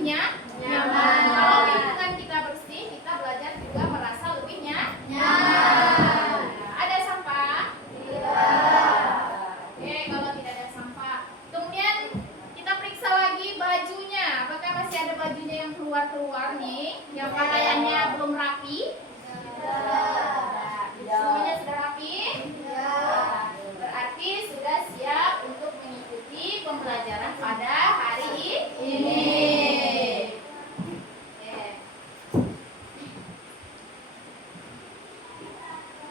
lebih nyaman. Kalau lingkungan kita bersih, kita belajar juga merasa lebih nyaman. Ada sampah? Tidak. Oke, kalau tidak ada sampah. Kemudian kita periksa lagi bajunya. Apakah masih ada bajunya yang keluar-keluar nih? Yang pakaiannya belum rapi? Tidak. Semuanya sudah rapi? Tidak. Berarti sudah siap untuk mengikuti pembelajaran pada hari ini. Oke.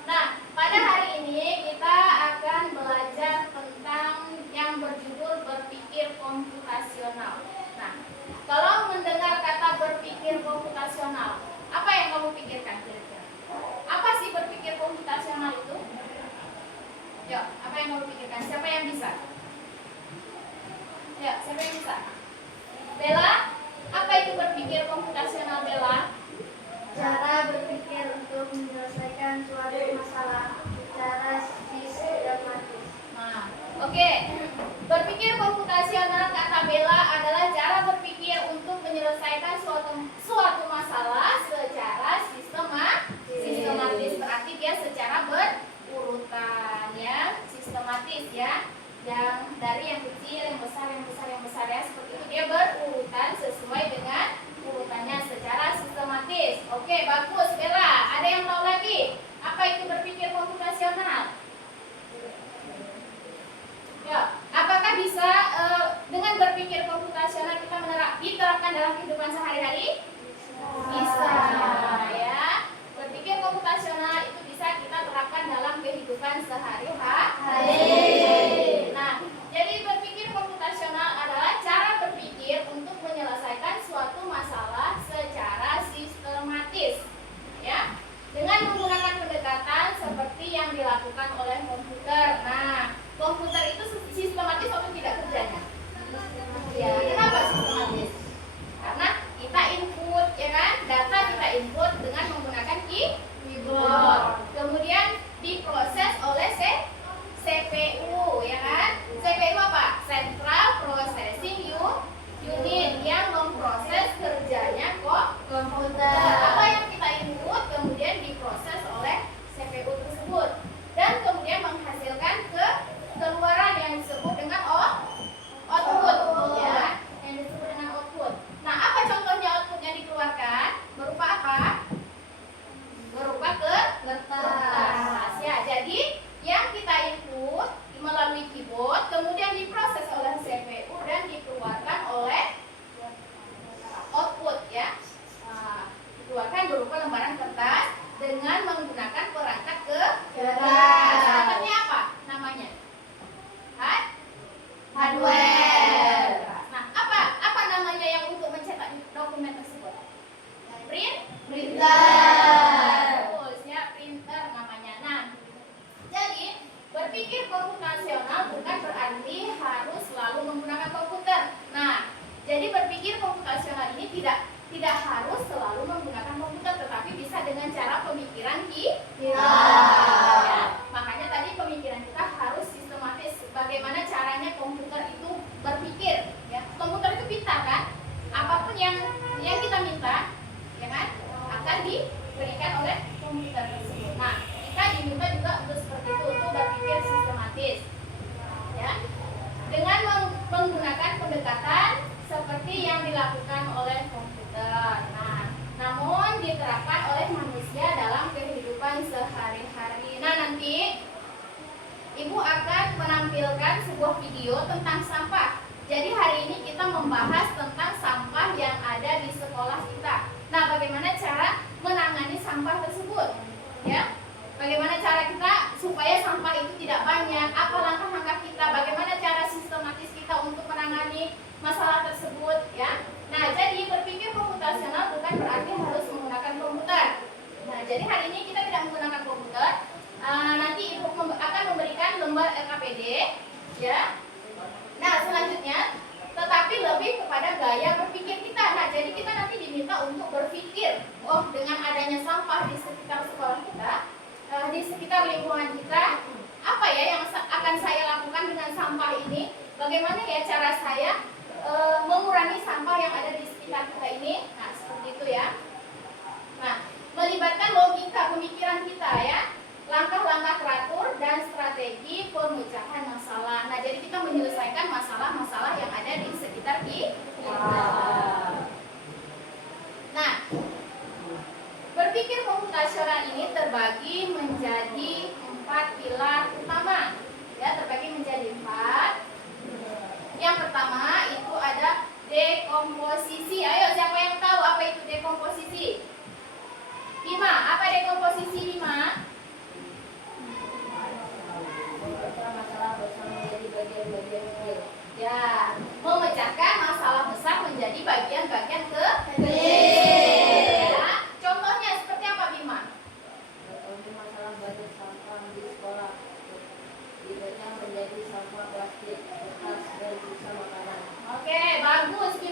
Nah, pada hari ini kita akan belajar tentang yang berjudul berpikir komputasional. Nah, kalau mendengar kata berpikir komputasional, apa yang kamu pikirkan kira-kira? Apa sih berpikir komputasional itu? Yuk, apa yang kamu pikirkan? Siapa yang bisa? Yuk, siapa yang bisa? Bella, apa itu berpikir komputasional, Bella? Cara berpikir untuk menyelesaikan suatu masalah secara sistematis. Nah, oke. Berpikir komputasional kata Bella adalah cara berpikir untuk menyelesaikan suatu masalah secara sistematis. Berarti dia secara berurutan ya, sistematis ya. Yang dari yang kecil, yang besar ya, seperti itu dia berurutan sesuai dengan urutannya secara sistematis. Oke, bagus Bella. Ada yang tahu lagi? Apa itu berpikir komputasional? Ya, apakah bisa dengan berpikir komputasional kita diterapkan dalam kehidupan sehari-hari? Bisa ya. Berpikir komputasional itu bisa kita terapkan dalam kehidupan sehari-hari. Nah, jadi berpikir komputasional adalah cara berpikir untuk menyelesaikan suatu masalah secara sistematis. Ya, dengan menggunakan pendekatan seperti yang dilakukan oleh komputer. Nah, komputer itu sistematis atau tidak kerjanya? Ya, kenapa sistematis? Karena kita input, ya kan? Data kita input dengan menggunakan keyboard. Kemudian diproses oleh CPU, ya kan? CPU apa? Central Processing Unit yang memproses kerjanya komputer. Apa yang kita input kemudian diproses oleh CPU tersebut dan kemudian menghasilkan keluaran yang disebut dengan output, ya, yang disebut dengan output. Nah, apa contohnya output yang dikeluarkan? Berupa apa? Berupa kertas. Ya, jadi yang kita input melalui keyboard kemudian diproses oleh CPU dan dikeluarkan oleh output, ya. Nah, dikeluarkan berupa lembaran kertas dengan menggunakan perangkat kertas. Perangkatnya apa namanya? Hardware. Nah, apa namanya yang untuk mencetak dokumen tersebut? Printer. Terus ya, printer namanya. Nah, jadi berpikir komputasional bukan berarti harus selalu menggunakan komputer. Nah, jadi berpikir komputasional ini tidak harus selalu menggunakan komputer, tetapi bisa dengan cara pemikiran kita. Ya, makanya tadi pemikiran kita harus sistematis. Bagaimana caranya komputer itu berpikir? Ya, komputer itu pintar kan? Apapun yang kita minta, ya kan, akan diberikan oleh komputer tersebut. Nah, kita diminta juga untuk seperti itu, untuk berpikir sistematis. Ya, dengan menggunakan pendekatan seperti yang dilakukan oleh komputer. Nah, namun diterapkan oleh manusia dalam kehidupan sehari-hari. Nah, nanti Ibu akan menampilkan sebuah video tentang sampah. Jadi hari ini kita membahas tentang sampah yang ada di sekolah kita. Nah, bagaimana cara menangani sampah tersebut? Ya, bagaimana cara kita supaya sampah itu tidak banyak? Apa langkah-langkah kita? Bagaimana cara sistematis kita untuk menangani masalah tersebut? Ya. Nah, jadi berpikir komputasional bukan berarti harus menggunakan komputer. Nah, jadi hari ini kita tidak menggunakan komputer. Nanti Ibu akan memberikan lembar LKPD, ya. Nah, selanjutnya, tetapi lebih kepada gaya berpikir kita. Nah, jadi kita nanti diminta untuk berpikir, dengan adanya sampah di sekitar sekolah kita, di sekitar lingkungan kita, apa ya yang akan saya lakukan dengan sampah ini? Bagaimana ya cara saya mengurangi sampah yang ada di sekitar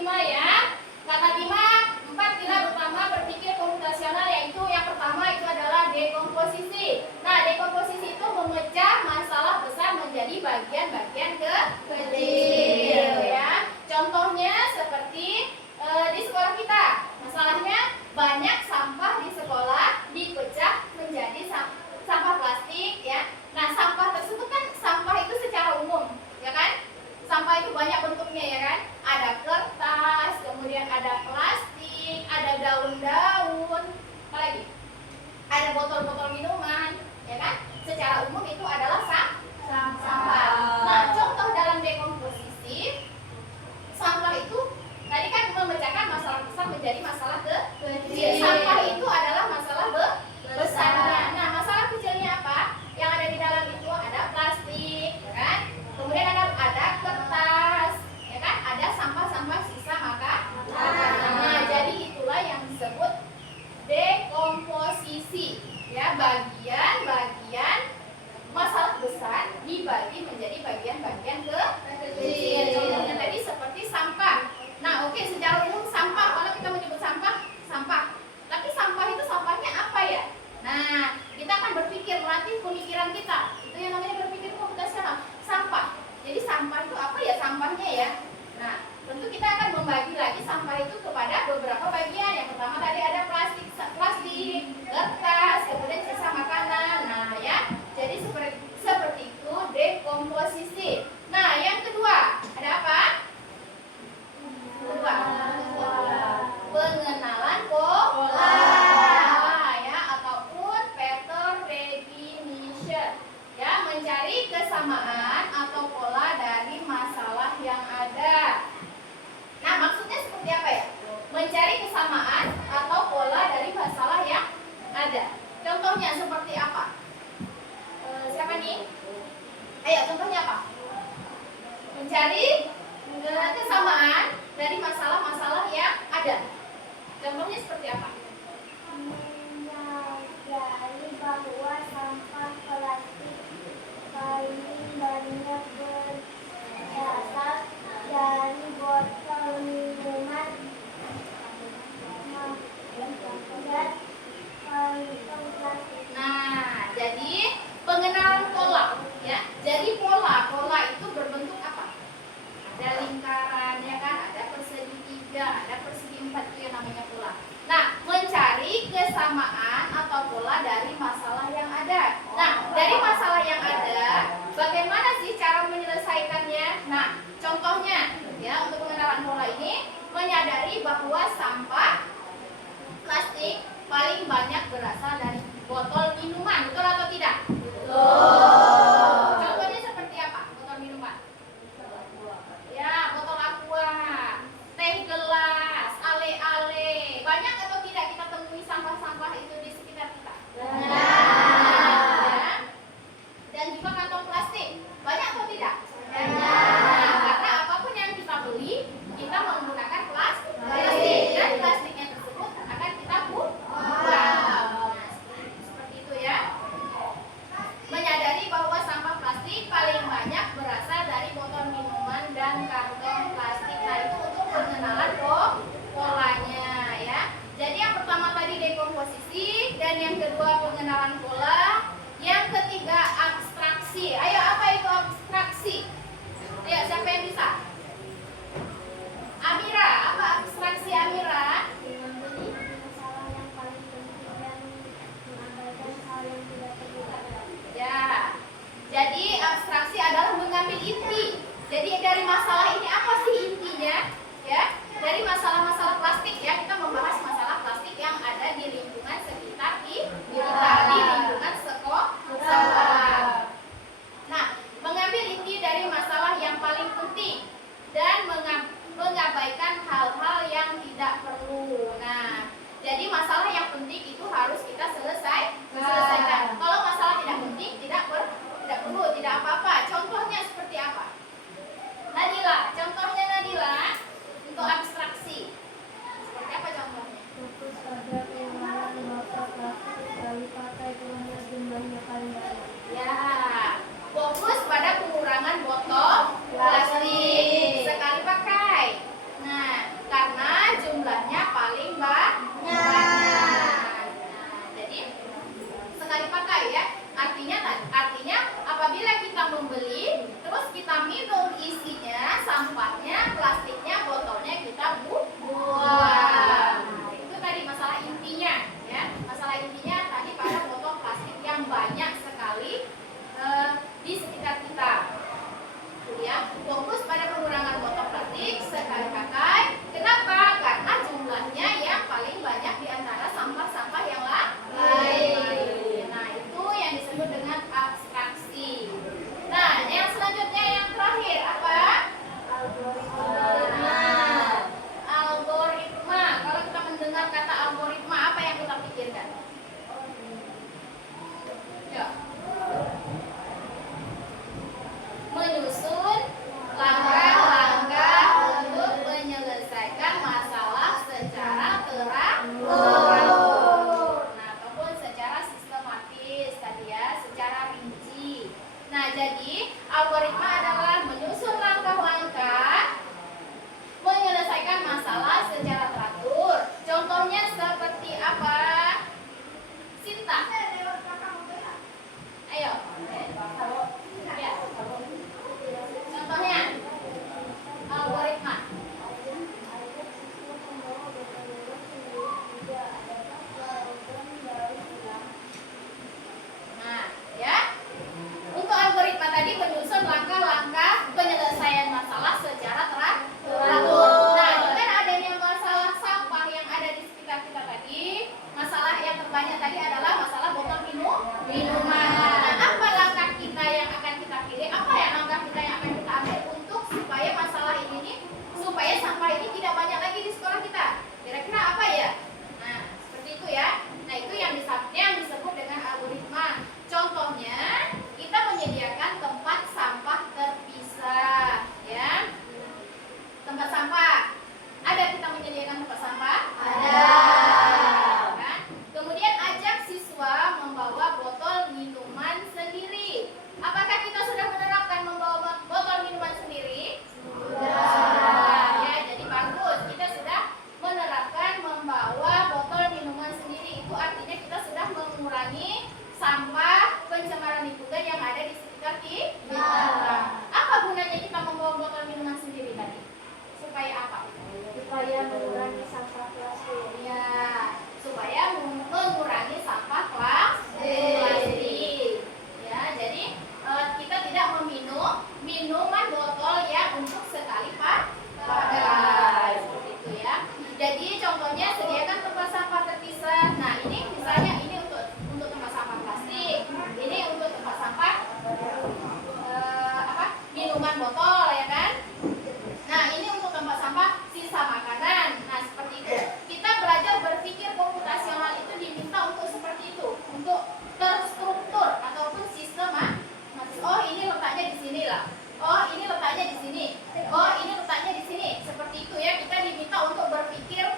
5 ya. Kata 5, 4 pilar utama berpikir komputasional, yaitu yang pertama itu adalah dekomposisi. Nah, dekomposisi itu memecah masalah besar menjadi bagian-bagian kecil ya. Contohnya seperti di sekolah kita, masalahnya banyak sampah di sekolah dipecah menjadi sampah plastik ya. Nah, sampah tersebut kan sampah itu secara umum, ya kan? Sampah itu banyak bentuknya ya kan? Ada kertas, kemudian ada plastik, ada daun-daun, apa lagi? Ada botol-botol minuman, ya kan? Secara umum itu adalah sampah. Nah, contoh dalam dekomposisi, sampah itu tadi kan memecahkan masalah besar menjadi masalah kecil. Sampah itu adalah masalah besarnya. Nah, masalah kecilnya apa? Yang ada di dalam itu ada plastik, ya kan? Kemudian ada kertas, ya kan? Ada sampah-sampah sisa makanan. Nah, jadi itulah yang disebut dekomposisi, ya, bagian-bagian masalah besar dibagi menjadi bagian-bagian kecil. Contohnya tadi seperti sampah. Nah, oke, secara umum sampah, kalau kita menyebut sampah, sampah. Tapi sampah itu sampahnya apa ya? Nah, kita akan berpikir, melatih pemikiran kita. Itu yang namanya berpikir komputasional. Sampah. Jadi sampah itu apa ya sampahnya ya? Nah, tentu kita akan membagi lagi sampah itu kepada beberapa bagian. Yang pertama tadi ada plastik, kertas, kemudian sisa makanan. Nah, ya. Jadi seperti itu dekomposisi. Nah, yang kedua, ada apa? Kedua, pengenalan pola ya, ataupun pattern recognition. Ya, mencari kesamaan atau pola dari masalah yang ada. Nah, maksudnya seperti apa ya? Mencari kesamaan atau pola dari masalah yang ada. Contohnya seperti apa? Siapa nih? Ayo, contohnya apa? Mencari kesamaan dari masalah-masalah yang ada. Contohnya seperti apa? Menyadari bahwa sampah plastik paling banyak berasal dari botol minuman dan kantong plastik. Nah, jadi pengenalan pola, ya. Jadi pola itu berbentuk apa? Ada lingkaran, ya kan? Ada persegi 3, ada persegi 4, itu yang namanya pola. Nah, mencari kesamaan atau pola dari masalah yang ada. Nah, dari masalah yang ada, bagaimana sih cara menyelesaikannya? Nah, contohnya, ya, untuk pengenalan pola ini, menyadari bahwa sampah plastik paling banyak berasal dari botol minuman, betul atau tidak? Betul. Contohnya seperti apa? Botol minuman. Ya, botol aqua, teh gelas, ale-ale. Banyak atau tidak kita temui sampah-sampah itu di sekitar kita? Ya. Dan juga kantong plastik. Banyak atau tidak? Nah, karena apapun yang kita beli, kita menggunakan plastik. Dan plastiknya tersebut akan kita buang. Nah, seperti itu ya. Menyadari bahwa tempat sampah. Ada kita menyediakan tempat sampah? Ada. Kan? Kemudian ajak siswa membawa botol minuman sendiri. Apakah kita sudah menerapkan membawa botol minuman sendiri? Sudah. Ya, jadi bagus. Kita sudah menerapkan membawa botol minuman sendiri. Itu artinya kita sudah mengurangi sampah pencemaran lingkungan yang ada di sekitar kita. Apa gunanya kita membawa botol minuman sendiri tadi? Supaya apa? Supaya mengurangi sampah plastik. Ya, supaya mengurangi sampah plastik. Ya, jadi kita tidak meminum minuman botol yang untuk sekali pakai. Seperti itu ya. Jadi contohnya sediakan tempat sampah terpisah. Nah, ini misalnya ini untuk tempat sampah plastik. Ini untuk tempat sampah minuman botol ya kan? Nah, ini untuk tempat sampah sisa makanan. Nah, seperti itu. Kita belajar berpikir komputasional itu diminta untuk seperti itu, untuk terstruktur ataupun sistematis. Oh, ini letaknya di sini lah. Oh, ini letaknya di sini. Oh, ini letaknya di sini. Seperti itu ya. Kita diminta untuk berpikir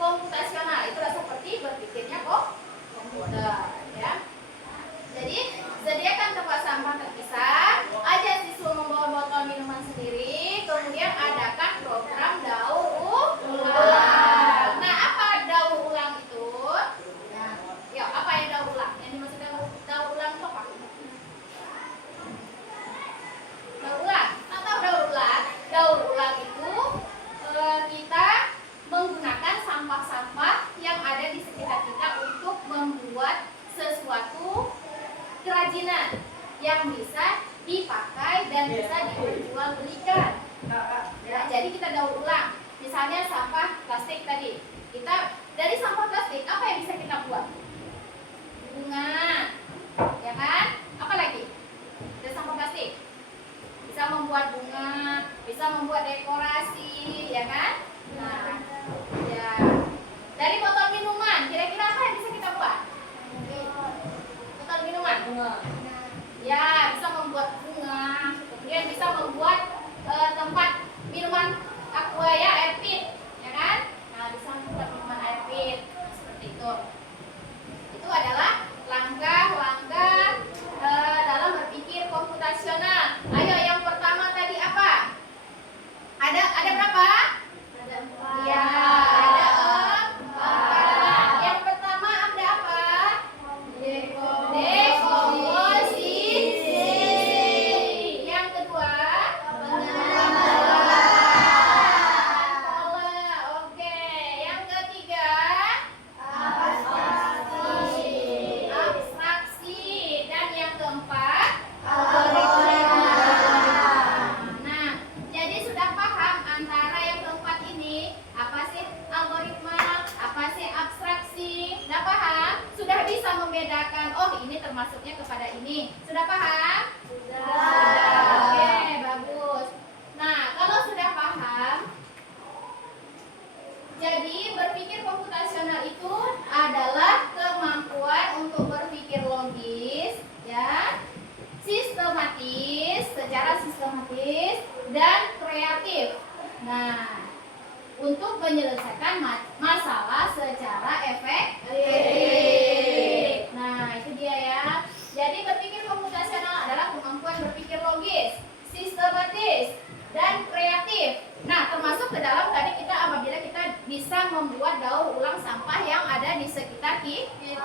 komputasional. Itu seperti berpikirnya komputer ya. Jadi, sediakan tempat sampah terpisah, ajak siswa membawa botol minuman sendiri, kemudian adakan program daur ulang. Nah, apa daur ulang itu? Ya, apa yang daur ulang? Yang dimaksud daur ulang itu apa? Daur ulang. Atau daur ulang? Daur ulang itu kita menggunakan sampah-sampah yang ada di sekitar kita untuk membuat sesuatu kerajinan yang bisa dipakai dan bisa diperjualbelikan. Ya, jadi kita daur ulang. Misalnya sampah plastik tadi. Kita dari sampah plastik apa yang bisa kita buat? Bunga, ya kan? Apa lagi? Dari sampah plastik bisa membuat bunga, bisa membuat dekorasi, ya kan? Nah, ya. Dari botol minuman, kira-kira apa yang bisa kita buat? Botol minuman. Ya, bisa membuat bunga, kemudian bisa membuat tempat minuman aqua ya, air pit, ya kan? Nah, bisa membuat minuman air pit, seperti itu. Itu adalah langkah-langkah dalam berpikir komputasional. Ayo, yang pertama tadi apa? Ada berapa? Ada 4. Ya, ada 4. Yang pertama ada apa? Dekomposisi. Yang kedua, pola. Oke. Yang ketiga, abstraksi. Dan yang keempat, nah, jadi sudah paham antara yang keempat ini apa sih algoritma, apa sih abstraksi? Sudah paham? Sudah bisa membedakan, oh ini termasuknya kepada ini. Sudah paham? Sudah. Oke, bagus. Nah, kalau sudah paham, jadi berpikir komputasional itu adalah kemampuan untuk berpikir logis, ya, sistematis, secara sistematis dan kreatif. Nah, untuk menyelesaikan masalah secara efektif. Nah, itu dia ya. Jadi berpikir komputasional adalah kemampuan berpikir logis, sistematis, dan kreatif. Nah, termasuk ke dalam tadi kita apabila kita bisa membuat daur ulang sampah yang ada di sekitar kita.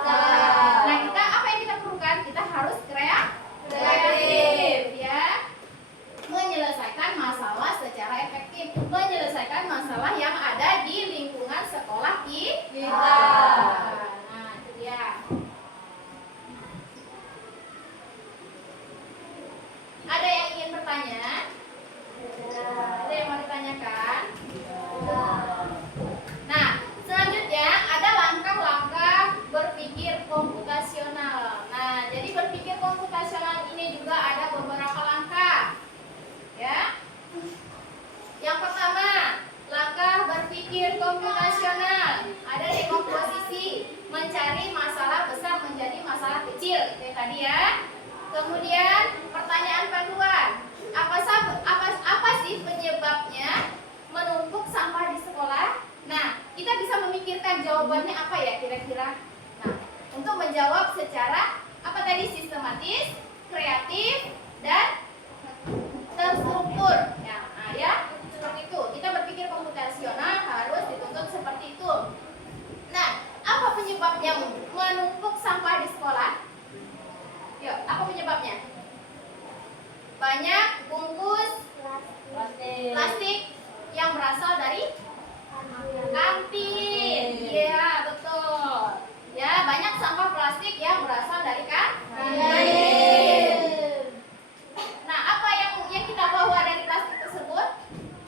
Nah, kita apa yang kita perlukan? Kita harus kreatif, ya. Menyelesaikan masalah secara efektif, menyelesaikan masalah yang ada di lingkungan sekolah kita. Nah, itu dia. Ada yang ingin bertanya? Ada yang mau ditanyakan? Nah, selanjutnya ada langkah-langkah berpikir komputasional. Nah, jadi berpikir komputasional ini juga ada beberapa langkah. Ya. Yang pertama, langkah berpikir komputasional. Ada dekomposisi, mencari masalah besar menjadi masalah kecil. Itu tadi ya. Kemudian pertanyaan panduan. Apa sih penyebabnya kira-kira? Nah, untuk menjawab secara apa tadi, sistematis, kreatif, dan terstruktur. Ya, seperti itu. Kita berpikir komputasional harus dituntut seperti itu. Nah, apa penyebabnya menumpuk sampah di sekolah? Yuk, apa penyebabnya? Banyak bungkus plastik yang berasal dari kantin. Iya, betul. Ya, banyak sampah plastik yang berasal dari kantin. Nah, apa yang kita bawa dari plastik tersebut?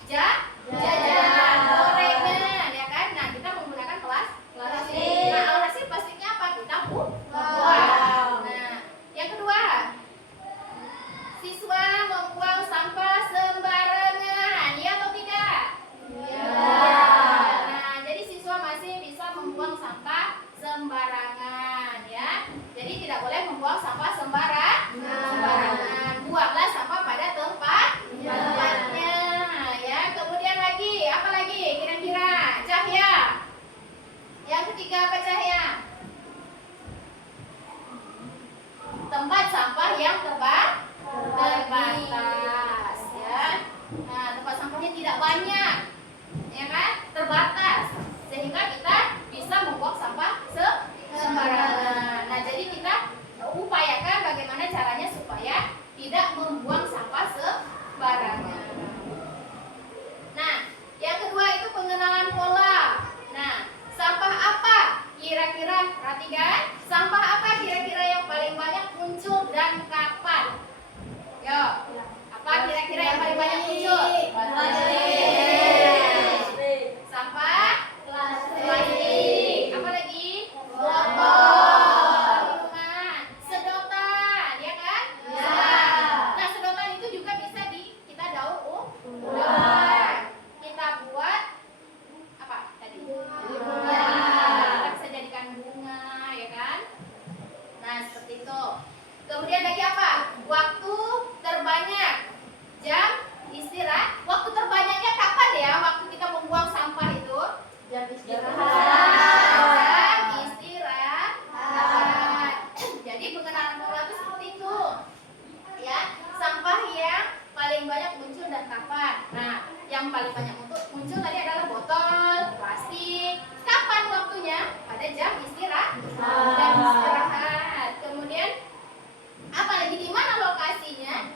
Jajan, gorengan, ya kan? Nah, kita menggunakan plastik. Nah, alhasil plastiknya apa? Kita buang. Nah, yang kedua, siswa membuang sampah sembarangan, ya atau tidak? Nah, jadi siswa masih bisa membuang sampah sembarangan, ya. Jadi tidak boleh membuang sampah sembarangan. Buanglah sampah pada tempatnya, ya. Kemudian lagi, apa lagi? Kira-kira, Cahya. Yang ketiga apa, Cahya? Tempat sampah yang terbatas, ya. Nah, tempat sampahnya tidak banyak, ya kan? Terbatas, sehingga kita bisa membuang sampah sembarangan. Nah, jadi kita upayakan bagaimana caranya supaya tidak membuang sampah sembarangan. Nah, yang kedua itu pengenalan pola. Nah, sampah apa kira-kira? Perhatikan, sampah apa kira-kira yang paling banyak muncul dan kapan? Yo, apa kira-kira yang paling banyak muncul? Sampah plastik. Apa lagi? Botol, minuman, sedotan, ya kan? Nah, sedotan itu juga bisa kita daur ulang. Kita buat apa tadi? Ya, kita bisa jadikan bunga, ya kan? Nah, seperti itu. Kemudian lagi apa? Waktu terbanyak, jam istirahat. Waktu terbanyaknya kapan ya? Waktu kita membuang sampah itu? Jam istirahat. Jam istirahat. Jadi pengenalan pola itu seperti itu, ya. Sampah yang paling banyak muncul dan kapan? Nah, yang paling banyak muncul tadi adalah botol plastik. Kapan waktunya? Pada jam istirahat. Jam istirahat. Kemudian apa lagi, di mana lokasinya?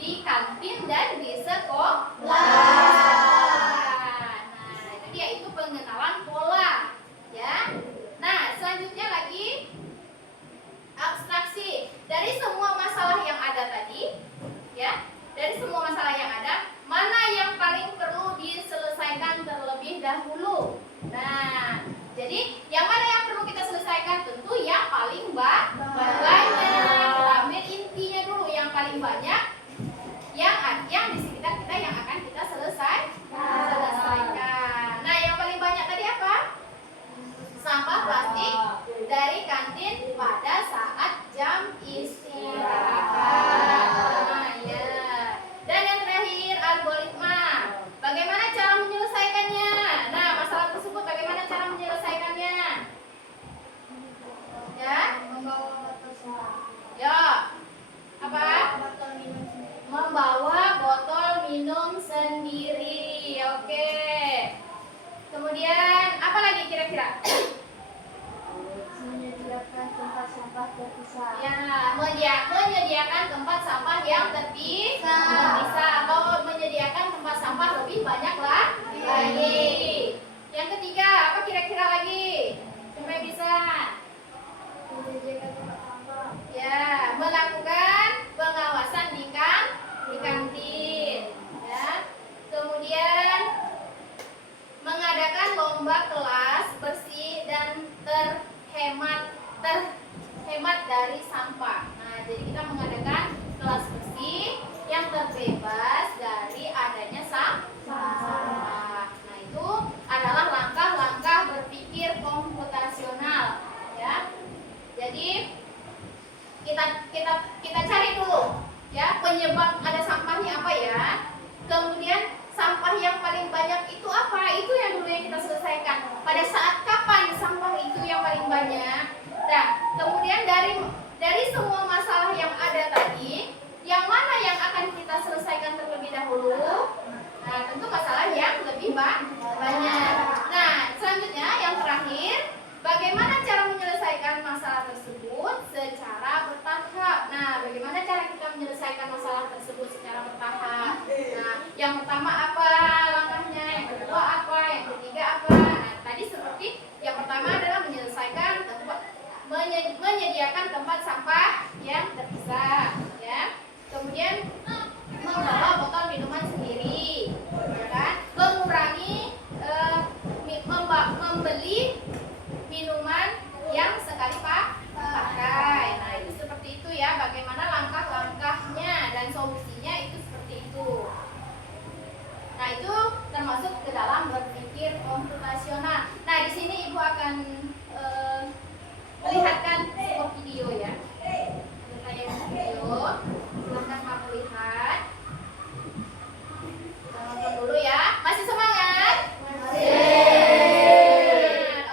Di kantin dan di sekolah. Nah, itu dia, itu pengenalan pola, ya. Nah, selanjutnya lagi abstraksi. Dari semua masalah yang ada tadi, ya, dari semua masalah yang ada, mana yang paling perlu diselesaikan terlebih dahulu? Nah, jadi yang mana yang perlu kita selesaikan? Tentu yang paling banyak. Kita ambil intinya dulu, yang paling banyak, yang di sekitar kita yang akan kita selesaikan. Nah, yang paling banyak tadi apa? Sampah plastik dari kantin pada saat jam istirahat. Nah, ya. Dan yang terakhir, algoritma. Bagaimana cara menyelesaikannya? Nah, masalah tersebut bagaimana cara menyelesaikannya? Ya, ya. Apa? Membawa botol minum sendiri. Oke. Kemudian apa lagi kira-kira? Menyediakan tempat sampah terpisah. Ya, menyediakan tempat sampah yang terpisah atau menyediakan tempat sampah lebih banyak lagi. Yang ketiga, apa kira-kira lagi? Sampai bisa. Menyediakan tempat sampah. Ya, melakukan pengawasan di kantin, ya. Kemudian mengadakan lomba kelas bersih dan terhemat dari sampah. Nah, jadi kita mengadakan kelas bersih yang terbebas dari adanya sampah. Nah, itu adalah langkah-langkah berpikir komputasional, ya. Jadi kita cari dulu, ya, penyebab ada sampahnya apa ya. Kemudian sampah yang paling banyak itu apa? Itu yang dulu yang kita selesaikan. Pada saat kapan sampah yang paling banyak. Nah, kemudian dari semua masalah yang ada tadi, yang mana yang akan kita selesaikan terlebih dahulu? Nah, tentu masalah yang lebih banyak. Nah, selanjutnya yang terakhir, bagaimana cara menyelesaikan masalah tersebut secara bertahap? Nah, bagaimana cara kita menyelesaikan masalah tersebut secara bertahap? Nah, yang pertama apa langkahnya? Yang kedua apa? Yang ketiga apa? Nah, tadi seperti yang pertama adalah menyediakan tempat sampah yang terpisah, ya. Kemudian membawa botol minuman sendiri, ya kan? Mengurangi membeli minuman yang sekali pakai. Nah, itu seperti itu ya. Bagaimana langkah-langkahnya dan solusinya itu seperti itu. Nah, itu termasuk ke dalam berpikir komputasional. Nah, di sini Ibu akan melihatkan sebuah video ya. Tayang video. Silakan Pak lihat. Kita nonton dulu ya. Masih semangat? Masih.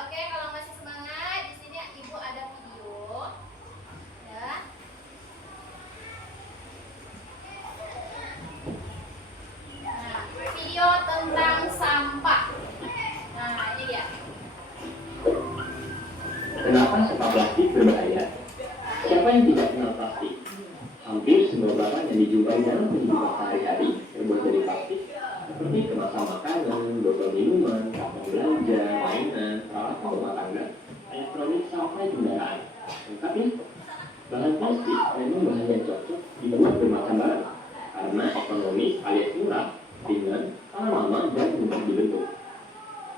Oke, kalau masih semangat, di sini Ibu ada video. Ya. Nah, video tentang sampah. Nah, ini dia. Kenapa sampah plastik berbahaya? Siapa yang tidak kenal plastik? Hampir semua barang yang dijumpai dalam kehidupan sehari-hari terbuat dari plastik, seperti kemasan makanan, botol minuman, kantong belanja, mainan, peralatan rumah tangga, elektronik sampai kendaraan. Lengkap ya? Bahan plastik memang bahan yang cocok dibuat bermacam barang karena ekonomis alias murah, ringan, tahan lama dan mudah dibentuk.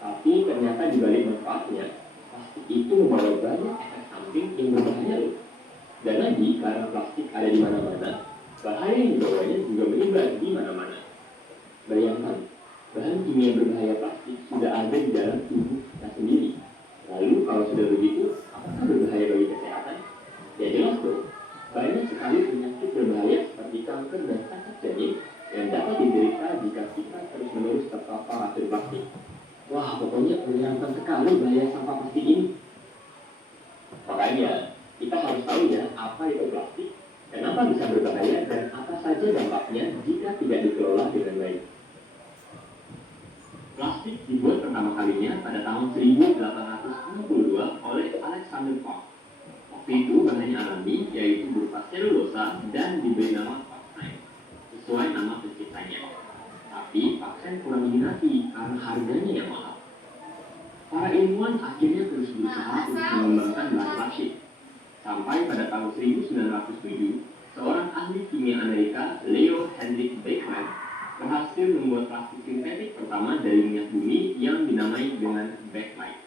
Tapi ternyata di balik manfaatnya, plastik itu membawa banyak efek samping yang berbahaya loh. Dan lagi, karena plastik ada di mana-mana, bahaya yang dibawanya juga menyebar di mana-mana. Bayangkan, bahan kimia berbahaya plastik sudah ada di dalam tubuh kita sendiri. Lalu kalau sudah begitu, apakah berbahaya bagi kesehatan? Ya jelas dong. Banyak sekali penyakit berbahaya seperti kanker dan cacat janin yang dapat diderita jika kita terus-menerus terpapar racun plastik. Wah, pokoknya menyenangkan sekali bahaya sampah plastik ini. Makanya, kita harus tahu ya apa itu plastik, kenapa bisa berbahaya, dan apa saja dampaknya jika tidak dikelola dengan baik. Plastik dibuat pertama kalinya pada tahun 1862 oleh Alexander Pope. Waktu itu bahannya alami, yaitu berupa selulosa dan diberi nama paksen sesuai nama penciptanya. Tapi paksen kurang diminati karena harganya yang mahal. Para ilmuwan akhirnya terus berusaha untuk mengembangkan bahan plastik. Sampai pada tahun 1907, seorang ahli kimia Amerika, Leo Hendrik Beckman, berhasil membuat plastik sintetik pertama dari minyak bumi yang dinamai dengan bakelite.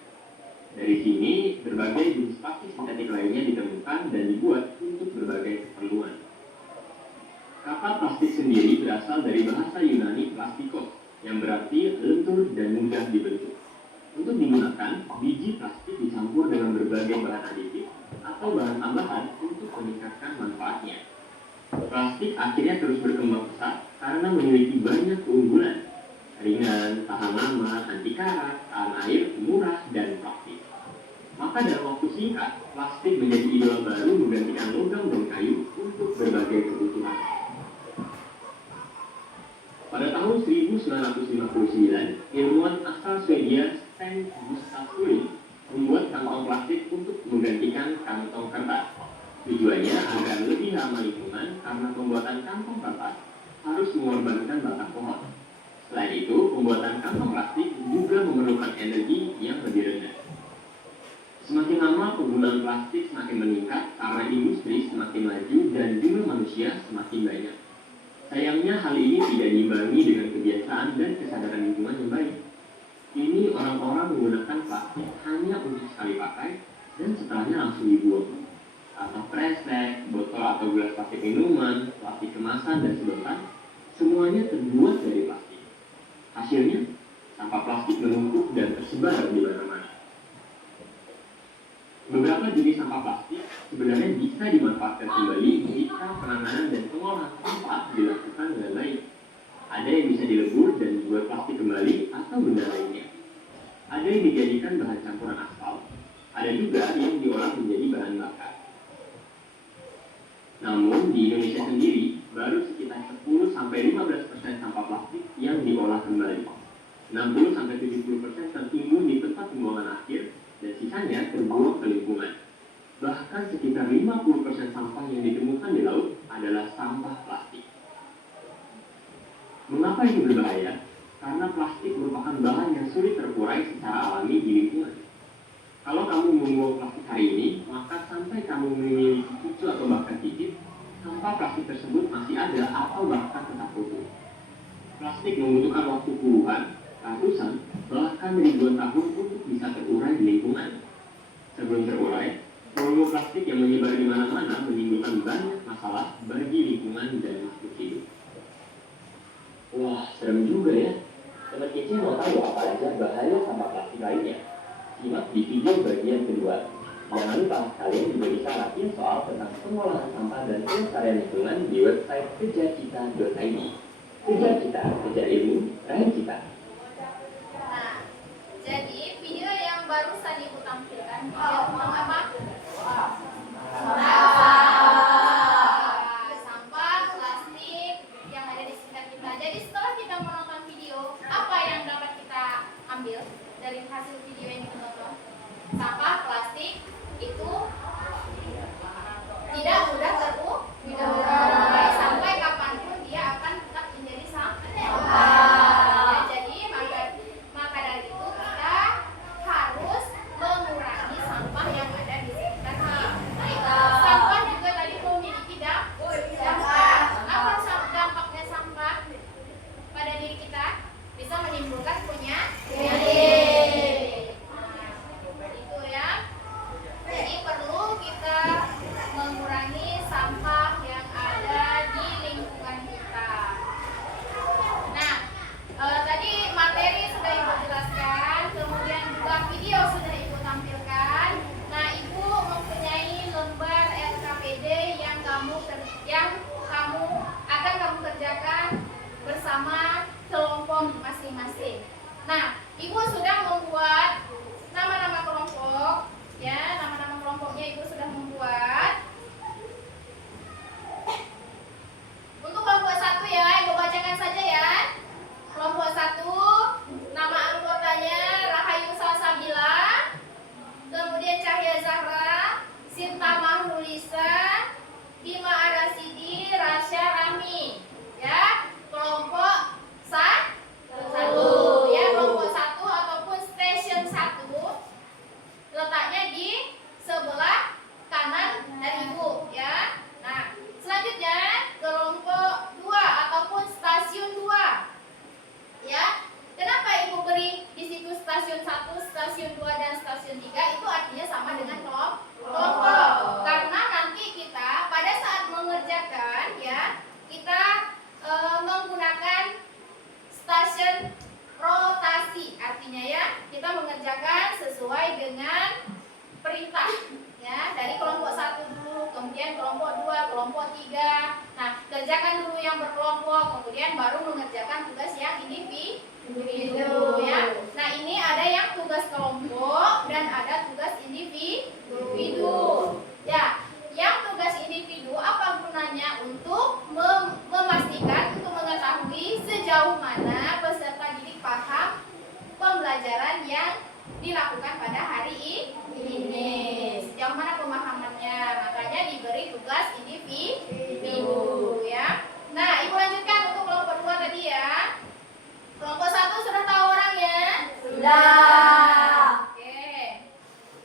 Dari sini, berbagai jenis plastik sintetik lainnya ditemukan dan dibuat untuk berbagai keperluan. Kata plastik sendiri berasal dari bahasa Yunani plastikos, yang berarti lentur dan mudah dibentuk. Untuk digunakan, biji plastik dicampur dengan berbagai bahan aditif atau bahan tambahan untuk meningkatkan manfaatnya. Plastik akhirnya terus berkembang pesat karena memiliki banyak keunggulan: ringan, tahan lama, anti karat, tahan air, murah, dan praktis. Maka dalam waktu singkat, plastik menjadi idola baru menggantikan logam dan kayu untuk berbagai kebutuhan. Pada tahun 1959, ilmuwan asal Swedia Sten Gustaf Ullrich membuat kantong plastik untuk menggantikan kantong kertas. Tujuannya agar lebih ramah lingkungan karena pembuatan kantong kertas harus mengorbankan batang pohon. Selain itu, pembuatan kantong plastik juga memerlukan energi yang lebih rendah. Semakin lama penggunaan plastik semakin meningkat karena industri semakin maju dan jumlah manusia semakin banyak. Sayangnya hal ini tidak diimbangi dengan kebiasaan dan kesadaran lingkungan yang baik. Kini orang-orang menggunakan plastik hanya untuk sekali pakai dan setelahnya langsung dibuang. Atau kresek, botol atau gelas plastik minuman, plastik kemasan dan sedotan, semuanya terbuat dari plastik. Hasilnya, sampah plastik menumpuk dan tersebar di mana-mana. Beberapa jenis sampah plastik sebenarnya bisa dimanfaatkan kembali jika penanganan dan pengolahan sampah dilakukan dengan baik. Ada yang bisa dilebur dan dibuat plastik kembali atau benda lainnya. Ada yang dijadikan bahan campuran aspal, Ada juga yang diolah menjadi bahan bakar. Namun di Indonesia sendiri baru sekitar 10-15% sampah plastik yang diolah kembali. 60-70% tertimbun di tempat pembuangan akhir dan sisanya terbuang ke lingkungan. Bahkan sekitar 50% sampah yang ditemukan di laut adalah sampah plastik. Mengapa ini berbahaya? Karena plastik merupakan bahan yang sulit terurai secara alami di lingkungan. Kalau kamu membuang plastik hari ini, maka sampai kamu memiliki cucu atau bahkan cicit, sampah plastik tersebut masih ada atau bahkan tetap utuh. Plastik membutuhkan waktu puluhan, ratusan, bahkan ribuan tahun untuk bisa terurai di lingkungan. Sebelum terurai, volume plastik yang menyebar di mana-mana menimbulkan banyak masalah bagi lingkungan dan makhluk hidup. Wah, serem juga ya. Teman kecil mau tahu apa aja bahaya sampah plastik lainnya? Simak di video bagian kedua. Jangan lupa kalian juga bisa latihan soal tentang pengolahan sampah dan pelestarian lingkungan di website kejarcita.id. Kejar Cita, kejar ilmu, raih cita. Nah, jadi video yang barusan ibu tampilkan video tentang apa? Sampah plastik yang ada di sekitar kita. Jadi setelah kita menonton video, apa yang dapat kita ambil dari hasil video yang kita tonton? Sampah plastik itu tidak mudah terurai, sampai kapanpun dia akan tetap menjadi sampah. Ya, jadi maka dari itu kita harus mengurangi sampah yang ada di sekitar kita. Sampah juga tadi memiliki dampak. Apa dampaknya sampah pada diri kita? Bisa menimbulkan penyakit. Itu ya. Jadi perlu kita mengurangi sampah yang ada di lingkungan kita. Nah, tadi materi sudah ibu jelaskan, kemudian juga video sudah ibu tampilkan. Nah, ibu mempunyai lembar LKPD yang akan kamu kerjakan bersama kelompok masing-masing. Nah, ibu sudah membuat nama-nama kelompok, ya, nama-nama kelompoknya ibu sudah membuat. Untuk kelompok 1 ya, ibu bacakan saja ya. Kelompok 1, nama anggotanya Rahayu Salsabila, kemudian Cahya Zahra, Sinta Mahulisa, Bima Arasidi, Rasya Rami. Ya, kelompok 1. Ya, kelompok 1 ataupun station 1 letaknya di sebelah kanan dari ibu ya. Nah, selanjutnya kelompok 2 ataupun stasiun 2. Ya. Kenapa ibu beri di situ stasiun 1, stasiun 2 dan stasiun 3? Itu artinya sama dengan kelompok. Karena nanti kita pada saat mengerjakan ya, kita menggunakan stasiun rotasi. Artinya ya, kita mengerjakan sesuai dengan perintah ya, dari kelompok 1 dulu, kemudian kelompok 2, kelompok 3. Nah, kerjakan dulu yang berkelompok, kemudian baru mengerjakan tugas yang individu ya. Nah, ini ada yang tugas kelompok dan ada tugas individu. Ya, yang tugas individu apa gunanya? Untuk memastikan, untuk mengetahui sejauh mana peserta didik paham pembelajaran yang dilakukan pada hari ini. Sejauh mana pemahamannya? Makanya diberi tugas individu ya. Nah, ibu lanjutkan untuk kelompok 2 tadi ya. Kelompok 1 sudah tahu orangnya? Sudah. Oke.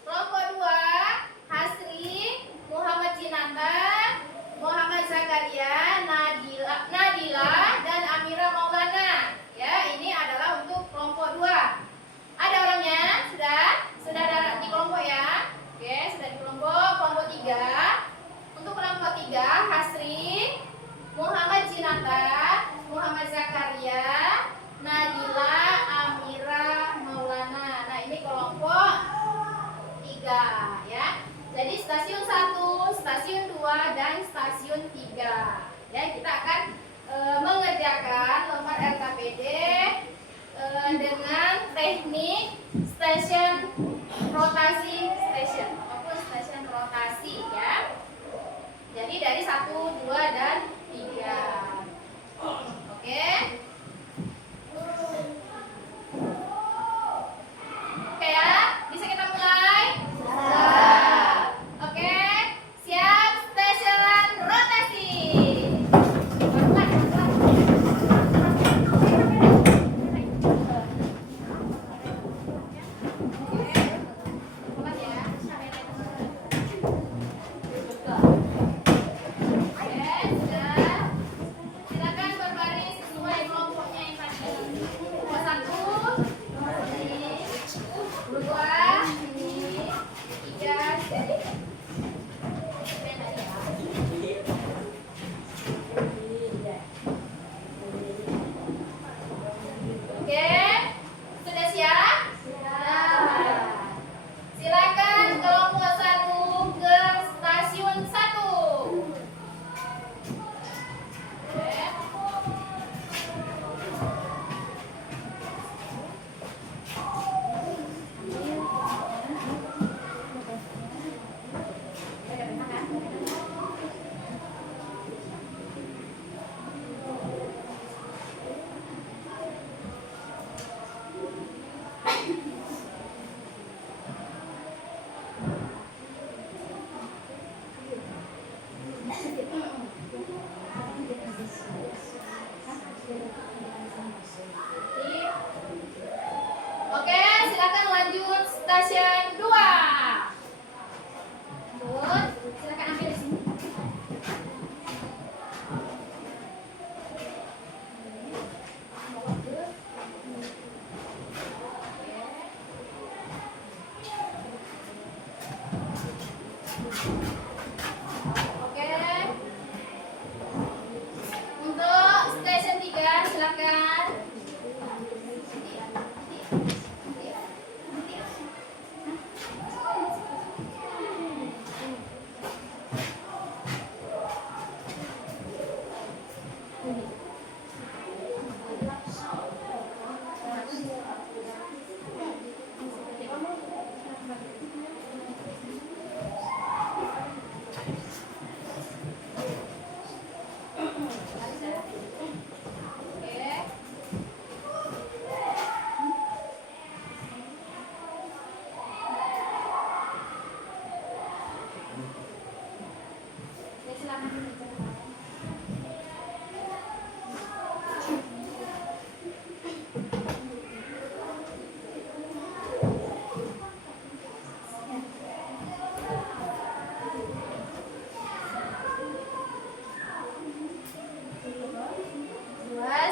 Kelompok 2, Hasri, Muhammad Jinata, Muhammad Zakaria, Nadila dan Amira Maulana. Ya, ini adalah untuk kelompok 2. Ada orangnya? Sudah ada di kelompok ya? Oke, sudah di kelompok 3. Untuk kelompok 3, Hasri, Muhammad Jinata, Muhammad Zakaria, Nadila, Amira, Maulana. Nah, ini kelompok 3 ya. Jadi stasiun 1, stasiun 2 dan stasiun 3. Ya, kita akan mengerjakan lembar LKPD dengan teknik station rotasi, station rotasi ya. Jadi dari 1, 2, dan 3. Oke. Oke ya, bisa kita mulai? Oke, siap stasiun rotasi. Silakan berbaris sesuai kelompoknya yang tadi. 1, 2, 3. Oke, sudah siap? Silakan kelompok 1 ke stasiun 1. Oke, silakan lanjut stasiun 2. Silakan ambil di sini. Oke. Untuk stasiun 3 silakan. Oke. Ya, silakan.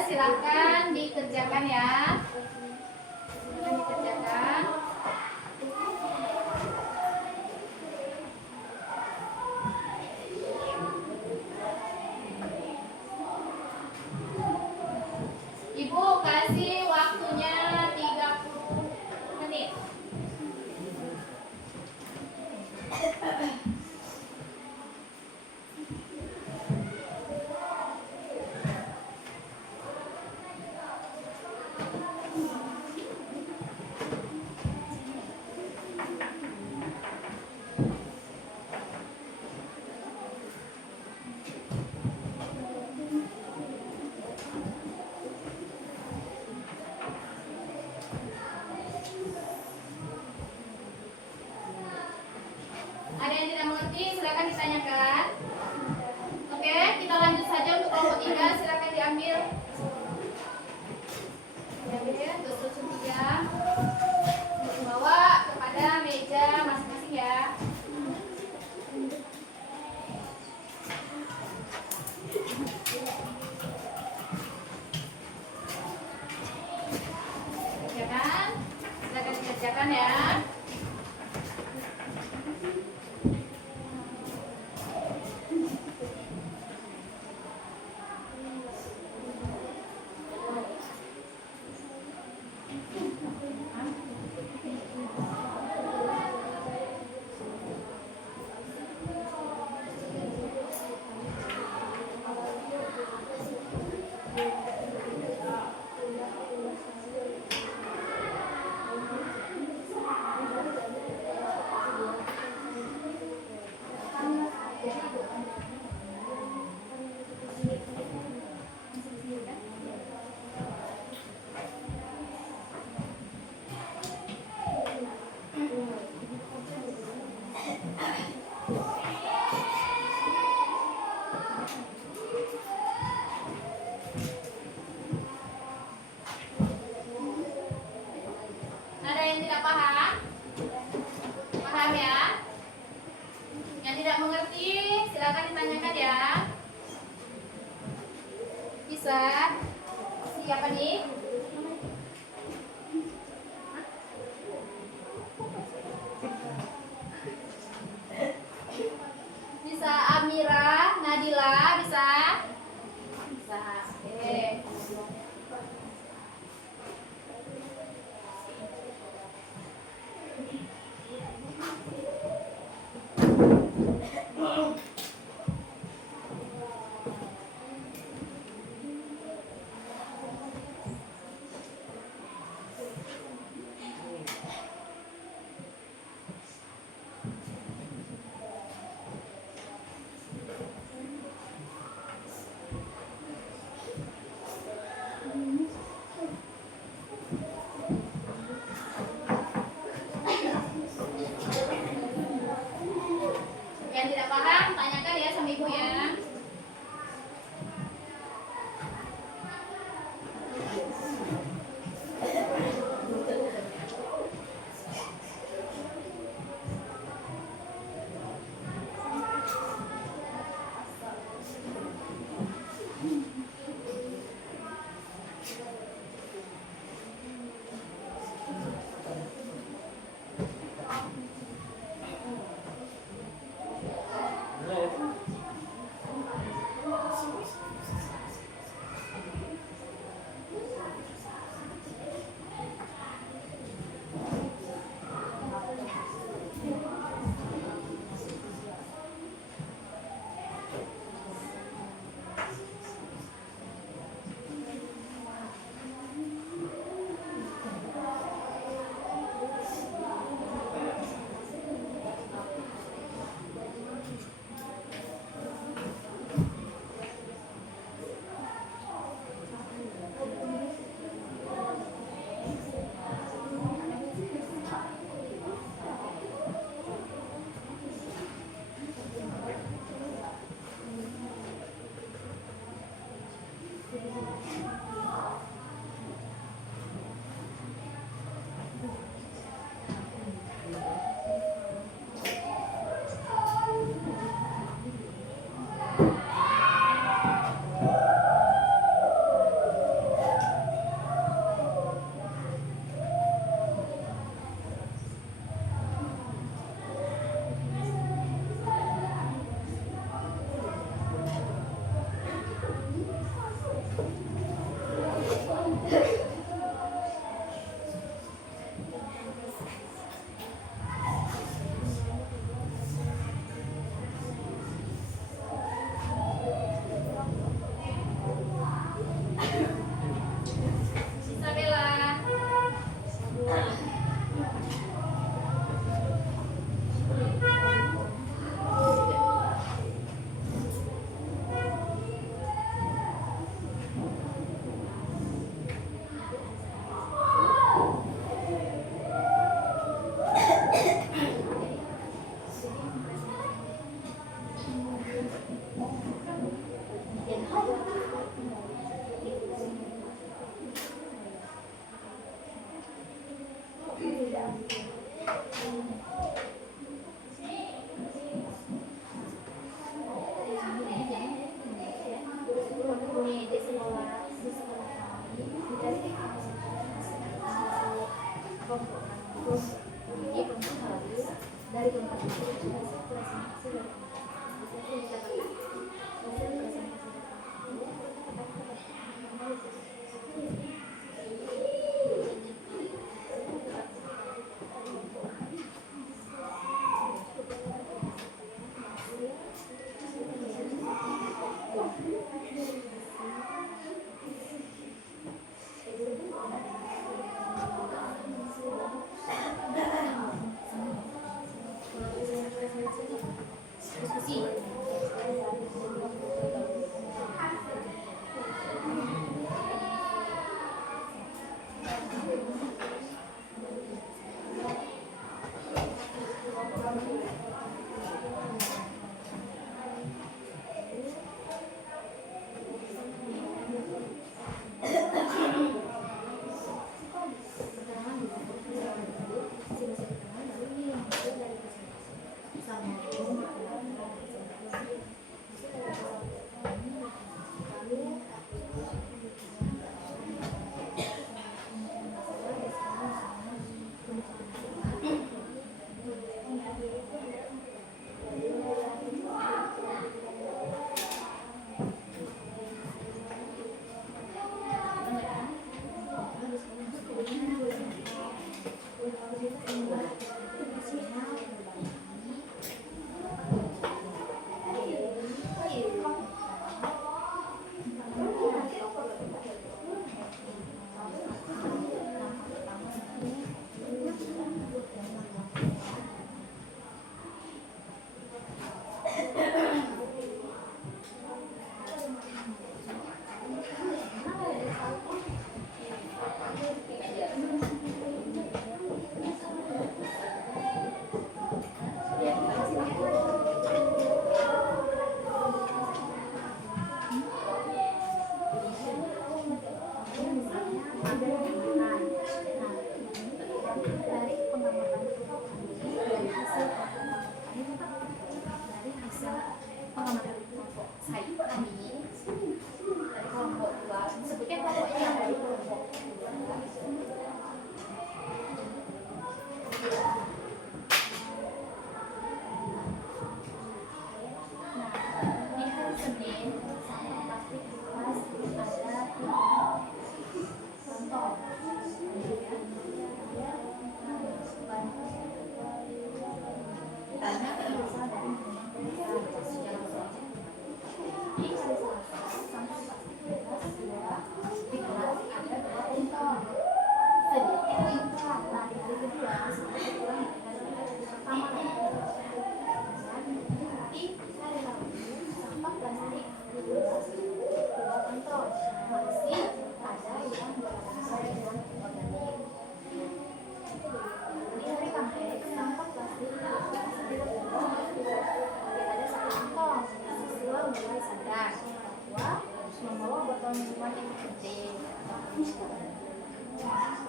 Silakan dikerjakan ya. Silakan dikerjakan. Ibu kasih waktunya 30 menit. Ada yang tidak mengerti, silakan ditanyakan. Oke, kita lanjut saja untuk kelompok 3. Silakan diambil. Untuk stasiun 3. Bawa kepada meja masing-masing ya. Kerjakan. Silakan dikerjakan ya. tidak paham? Paham ya? Yang tidak mengerti silakan ditanyakan ya. Bisa? Siapa nih? Bisa Amira, Nadila, bisa? Bisa. Oke. Yang tidak paham tanyakan ya sama ibu ya. Isabella.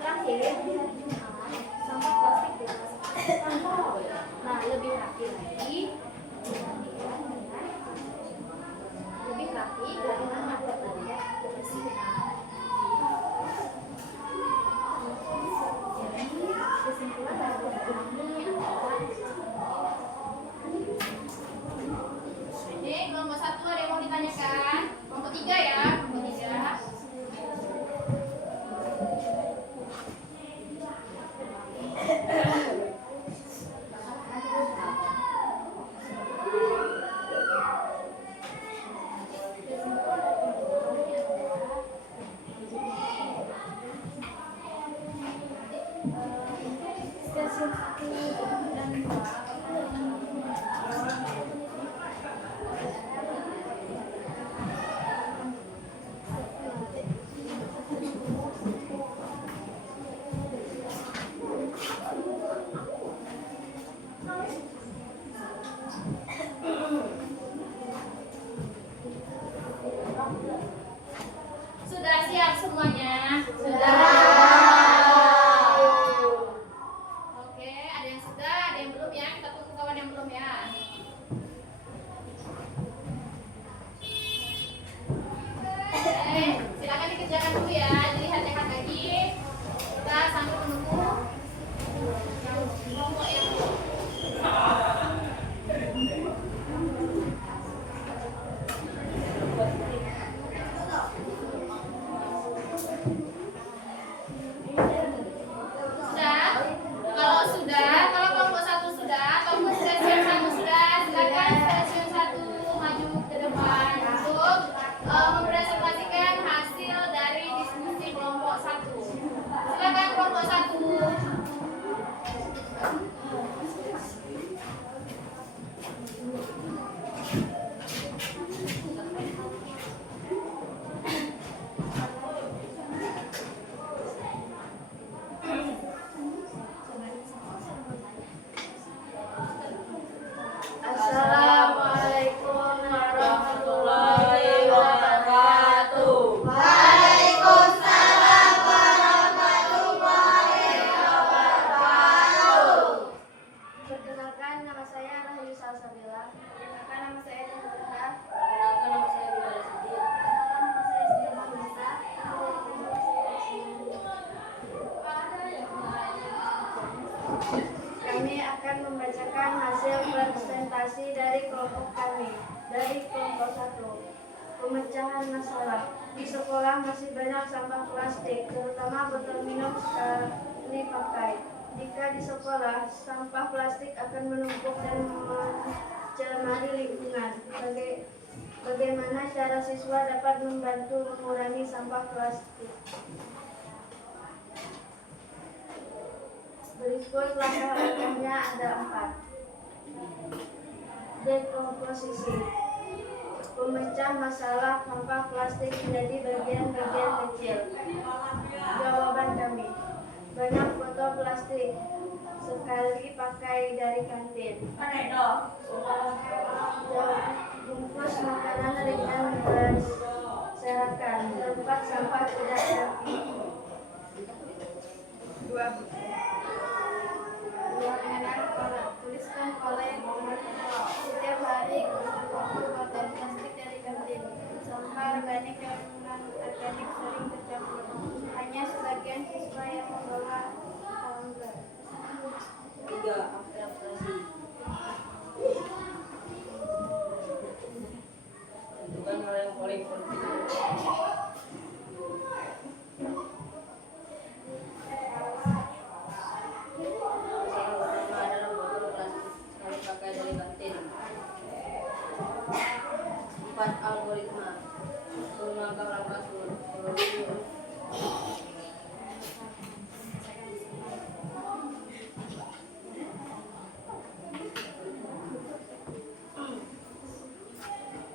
Terakhir, di hari Jumat, sampah plastik bebas kantong. Nah, lebih rapi lagi dibandingkan dengan lebih rapi karena ada banyak kebersihan. Jadi, kesimpulan dari buku ini adalah Oke, kelompok 1 ada yang mau ditanyakan? Kelompok 3 ya, kelompok 3. stasiun 1 dan 2. Sudah siap semuanya? Sudah. Oke, ada yang sudah, ada yang belum ya. Kita tunggu kawan yang belum ya. Oke, silakan dikerjakan dulu ya. Dilihat-lihat lagi. Kita sambil menunggu yang kelompok yang sudah. Kalau sudah, kalau kelompok 1 sudah, kelompok stasiun 1 sudah, silakan stasiun 1 maju ke depan untuk mempresentasikan hasil dari diskusi kelompok 1. Silakan kelompok 1. Assalamualaikum warahmatullahi wabarakatuh. Perkenalkan, nama saya Rahayu Salsabila. Perkenalkan, nama saya Tengah. Perkenalkan, nama saya Bila Siti. Perkenalkan, nama saya Siti Mahmudisa. Kami akan membacakan hasil presentasi dari kelompok kami. Dari kelompok 1, pemecahan masalah. Di sekolah masih banyak sampah plastik, terutama botol minum sekali pakai. Jika mereka di sekolah, sampah plastik akan menumpuk dan mencemari lingkungan. Bagaimana cara siswa dapat membantu mengurangi sampah plastik? Berikut langkah-langkahnya ada 4. Dekomposisi. Memecah masalah sampah plastik menjadi bagian-bagian kecil. Jawaban kami. Banyak botol plastik sekali pakai dari kantin. Bungkus makanan ringan berserakan. Tempat sampah tidak rapi. 2. Tuliskan oleh setiap hari botol plastik dari kantin. Sampah organik dan non-organik sering tercampur. Hanya sebagian siswa yang membawa tumbler. 3. Abstraksi. Tentukan hal yang paling penting. Algoritma langkah-langkah solusi.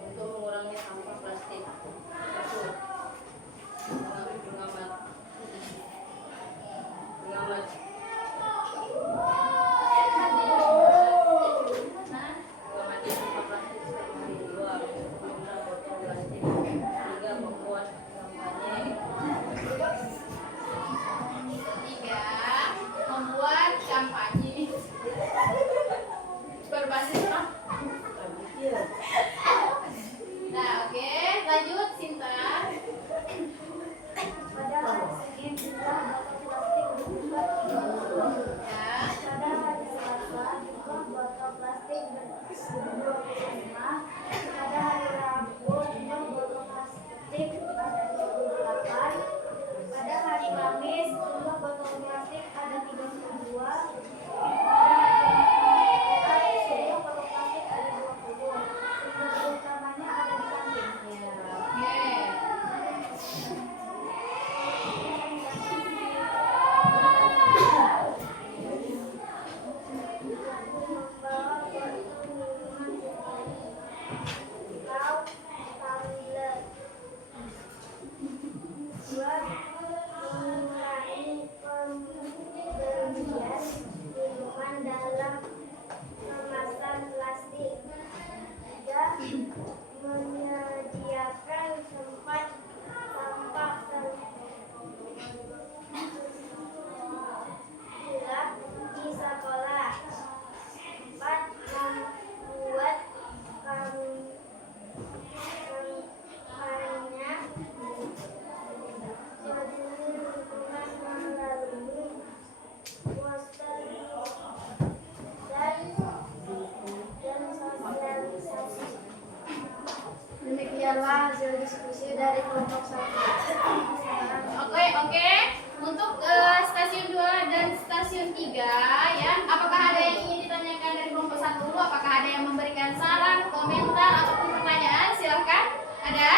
Untuk mengurangi sampah plastik. 1. Pengamat menyediakan tempat sampah terpisah di sekolah. 4. Membuat kampanye peduli lingkungan melalui poster dan sosialisasi. Demikianlah hasil diskusi dari kelompok 1. Oke. Untuk stasiun 2 dan stasiun 3 ya, apakah ada yang ingin ditanyakan dari kelompok 1? Apakah ada yang memberikan saran, komentar ataupun pertanyaan? Silahkan. Ada?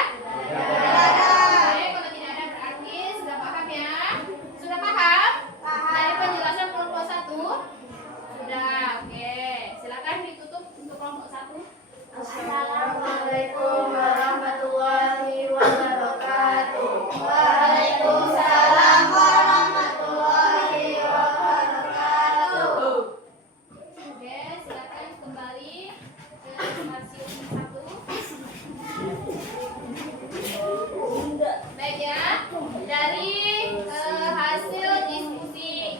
Oke, kalau tidak ada berarti sudah paham ya? Sudah paham? Dari penjelasan kelompok 1? Sudah. Oke. Silakan ditutup untuk kelompok 1. Assalamualaikum warahmatullahi wabarakatuh. Waalaikumsalam warahmatullahi wabarakatuh. Oke, silakan kembali ke stasiun 1. Baik ya, dari hasil diskusi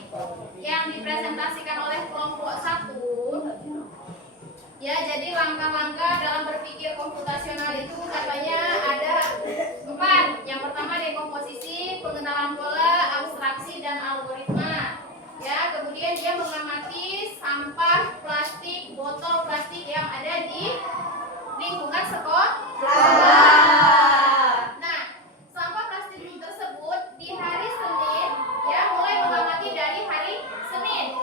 yang dipresentasikan oleh kelompok 1 ya, jadi langkah-langkah dalam berpikir komputasional itu katanya ada 4. Yang pertama dekomposisi, pengenalan pola, abstraksi, dan algoritma. Ya, kemudian dia mengamati sampah plastik, botol plastik yang ada di lingkungan sekolah. Nah, sampah plastik tersebut di hari Senin ya, mulai mengamati dari hari Senin.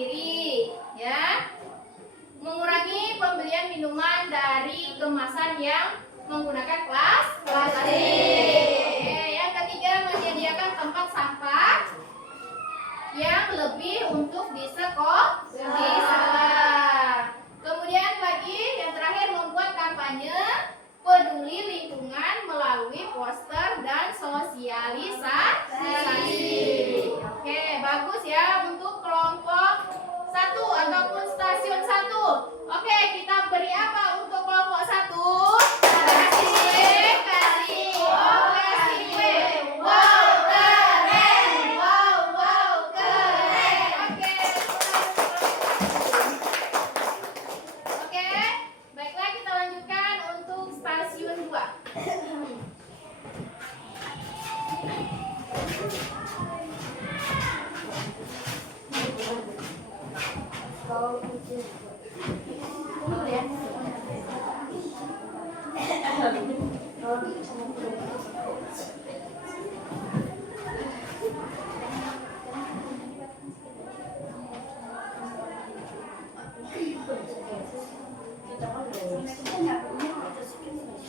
sendiri, ya. Mengurangi pembelian minuman dari kemasan yang menggunakan plastik. Oke, yang ketiga, menyediakan tempat sampah yang lebih untuk disekolah. Kemudian lagi yang terakhir, membuat kampanye peduli lingkungan melalui poster dan sosialisasi. Oke, bagus ya untuk kelompok 1 ataupun stasiun 1. Oke, kita beri apa untuk kelompok 1? Kasih W, kasih O, kasih W. Wow, keren. Wow, keren. Oke, baiklah kita lanjutkan untuk stasiun 2.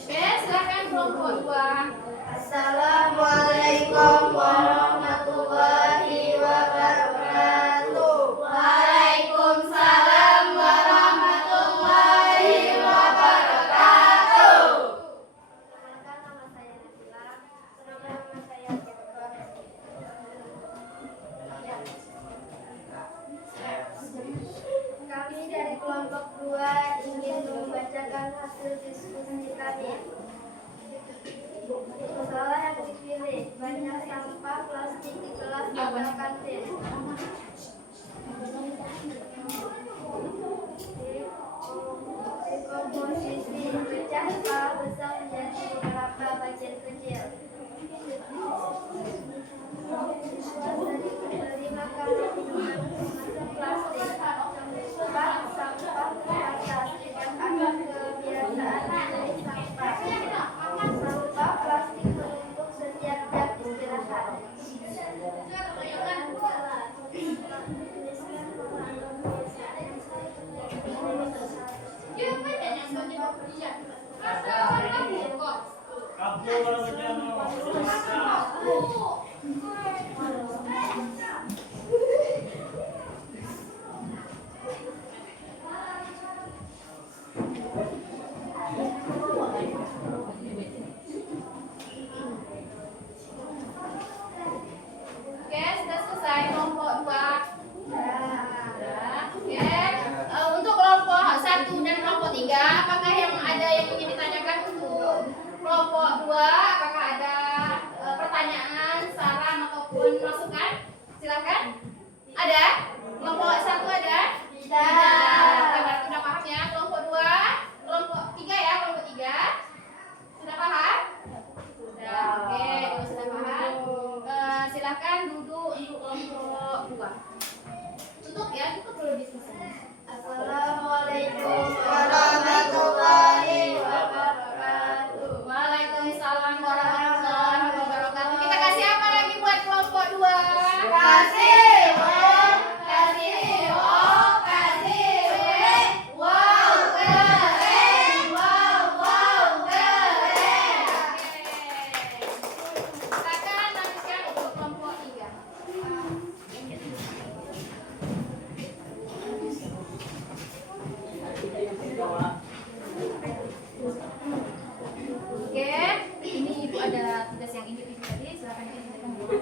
Oke, silakan kelompok 2. Assalamualaikum warahmatullahi wabarakatuh. Waalaikumsalam warahmatullahi wabarakatuh. Perkenalkan, nama saya Nabila. Sedangkan nama saya Jennifer. Kami dari kelompok 2 ingin membacakan hasil diskusi kami. Masalah yang dipilih, banyak sampah plastik di kelas atau kantin. Komposisi pecah skala besar menjadi beberapa bagian kecil. Dari kelima kali minuman kemasan plastik, tempat sampah kertas yang ada kebiasaan menjadi sampah. Sampah plastik menumpuk setiap jam istirahat. Oke, sudah selesai kelompok 2. Oke, untuk kelompok 1 dan kelompok 3, apakah ada yang ingin ditanyakan untuk kelompok 2? Apakah ada pertanyaan, saran ataupun masukan? Silakan. Ada? Kelompok 1 ada? Tidak. Oke, berarti sudah paham ya. Kelompok 2, kelompok 3 ya, kelompok 3. Sudah paham? Sudah. Oke, kalau sudah paham, silakan duduk untuk kelompok 2. Tutup ya, tutup dulu diskusinya. Assalamualaikum warahmatullahi wabarakatuh. Waalaikumsalam warahmatullahi wabarakatuh. Kita kasih apa lagi buat kelompok 2? Kasih W, Kasih O, kasih W. Wow, keren. Wow, keren. Silakan lanjutkan untuk kelompok 3. Oke, ini Ibu ada tugas yang individu tadi, silakan dikerjakan dulu.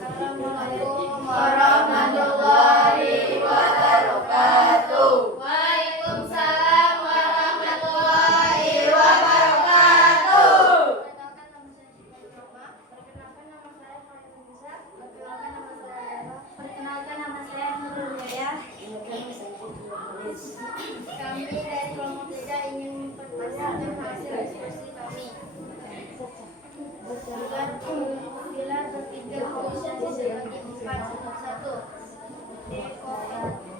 Assalamualaikum warahmatullahi wabarakatuh. Waalaikumsalam warahmatullahi wabarakatuh. Perkenalkan nama saya Nurul Jaya. Kami dari kelompok 3 ingin memperkenalkan hasil diskusi kami. Pilar berpikir bisa dibagi 4. 1.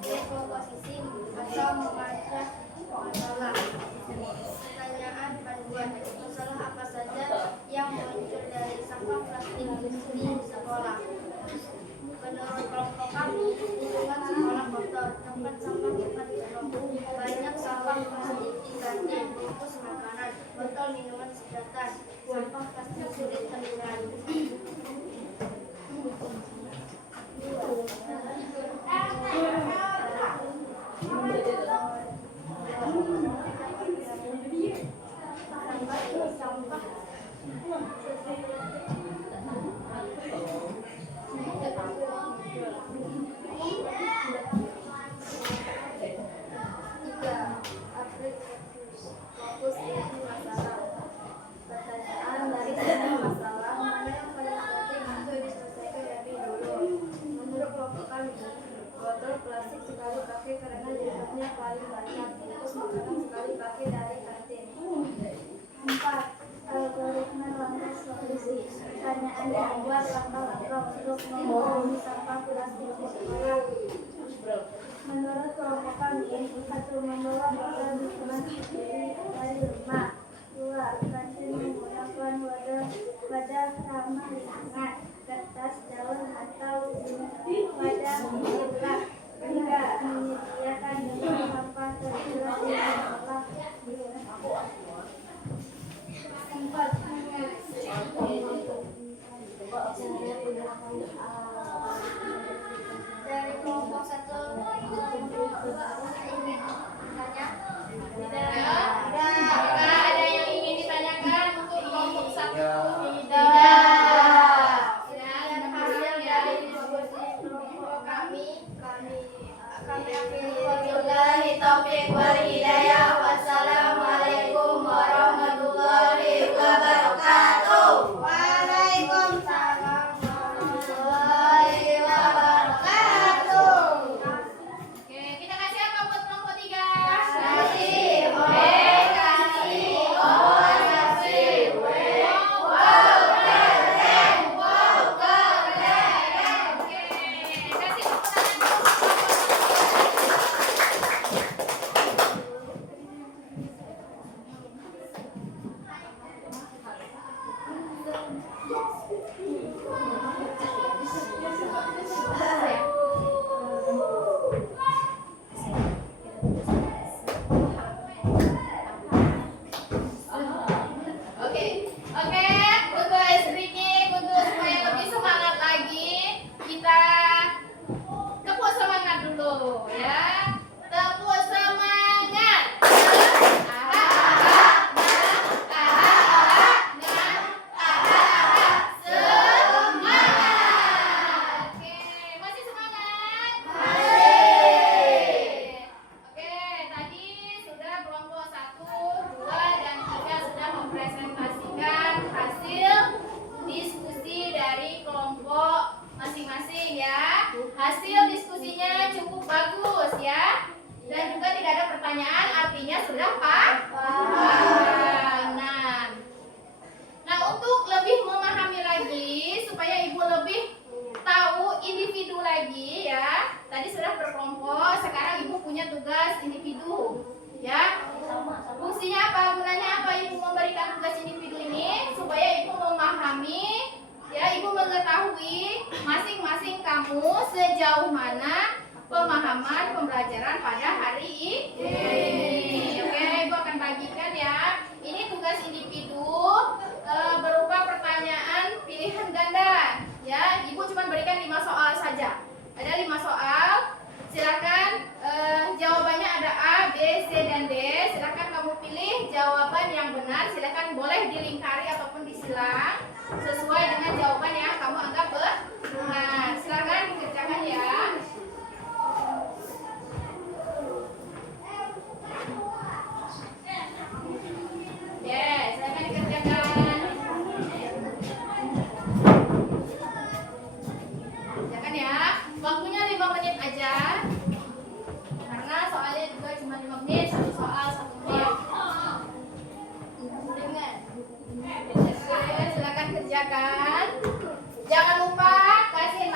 Dekomposisi atau memecah masalah. Pertanyaan panduan. Masalah apa saja Fokus isi masalah. Pertanyaan dari semua masalah mana yang paling penting untuk diselesaikan lebih dulu. Menurut kelompok kami, botol plastik sekali pakai karena limbahnya paling banyak. Bungkus makanan sekali pakai dari kantin. 4. Algoritma langkah solusi. Pertanyaan membuat langkah-langkah untuk mengurangi sampah plastik di sekolah. Menurut kelompok kami, 1. Membawa botol minuman sendiri dari rumah. 2. Kantin menggunakan wadah ramah lingkungan, kertas, daun, atau wadah plastik. 3. Menyediakan tempat sampah terpisah di sekolah. 4. Dari kelompok 1 ini tanya. Apakah ada yang ingin ditanyakan untuk kelompok 1? Tidak. Dan hasil dari diskusi Kelompok kami akhiri. Wabillahi taufiq wal hidayah. Wassalamualaikum warahmatullahi wabarakatuh. Waalaikumsalam warahmatullahi wabarakatuh. Oke, kita kasih apa buat kelompok 3? Kasih, kasih, kasih, wow, keren, wow, keren. Oke, kasih tepuk tangan. Oke, untuk Esriki, untuk supaya lebih semangat lagi, kita tepuk semangat dulu ya. Tepuk semangat. Semangat. Oke, masih semangat? Oke, tadi sudah kelompok 1, 2, dan 3 sudah mempresentasikan hasil diskusi dari kelompok masing-masing ya. Hasil diskusinya cukup bagus ya. Dan juga tidak ada pertanyaan, artinya sudah paham. Nah, untuk lebih memahami lagi supaya Ibu lebih tahu individu lagi ya. Tadi sudah berkelompok, sekarang Ibu punya tugas individu. Ya. Fungsinya apa? Gunanya apa Ibu memberikan tugas individu ini? Supaya Ibu memahami ya, Ibu mengetahui masing-masing kamu sejauh mana pemahaman pembelajaran pada hari ini. Oke, Ibu akan bagikan ya. Ini tugas individu berupa pertanyaan pilihan ganda. Ya, Ibu cuma berikan 5 soal saja. Ada 5 soal. Silakan jawabannya ada A, B, C, dan D. Silakan kamu pilih jawaban yang benar. Silakan boleh dilingkari ataupun disilang sesuai dengan jawaban yang kamu anggap benar. Silakan dikerjakan ya. Silakan dikerjakan. Kerjakan ya. Waktunya 5 menit aja. Karena soalnya juga cuma 5 menit, satu soal 1 menit. Oke, silakan kerjakan. Jangan lupa kasih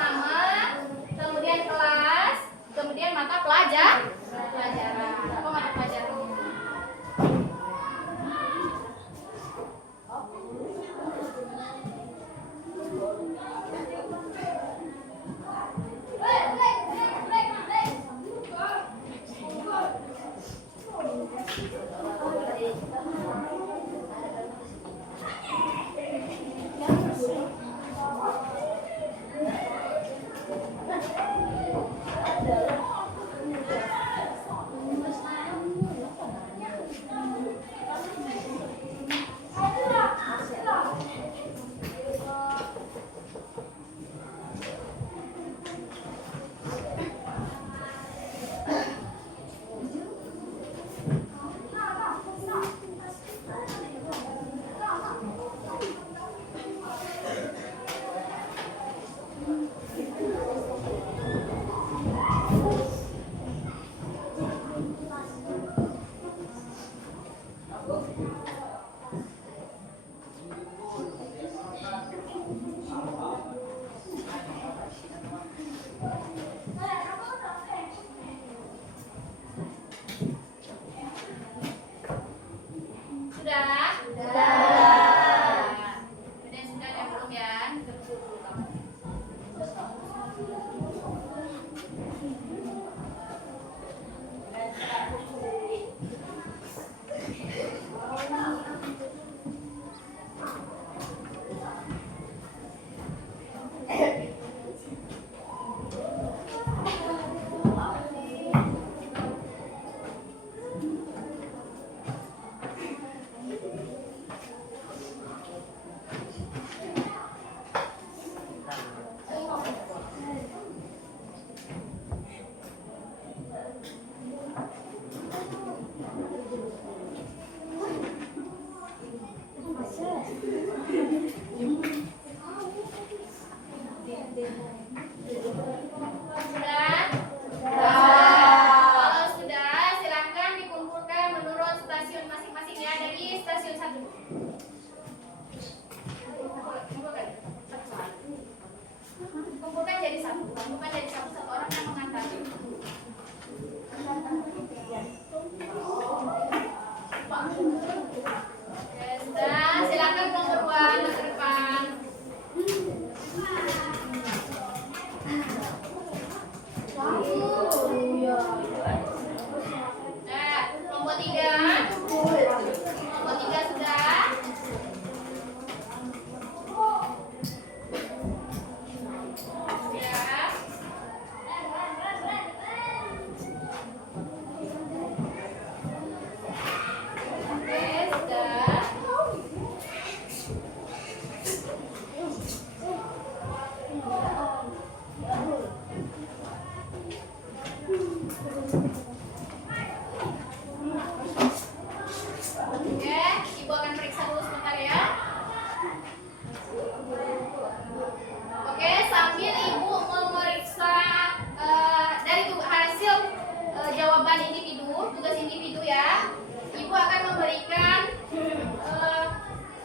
Ibu akan memberikan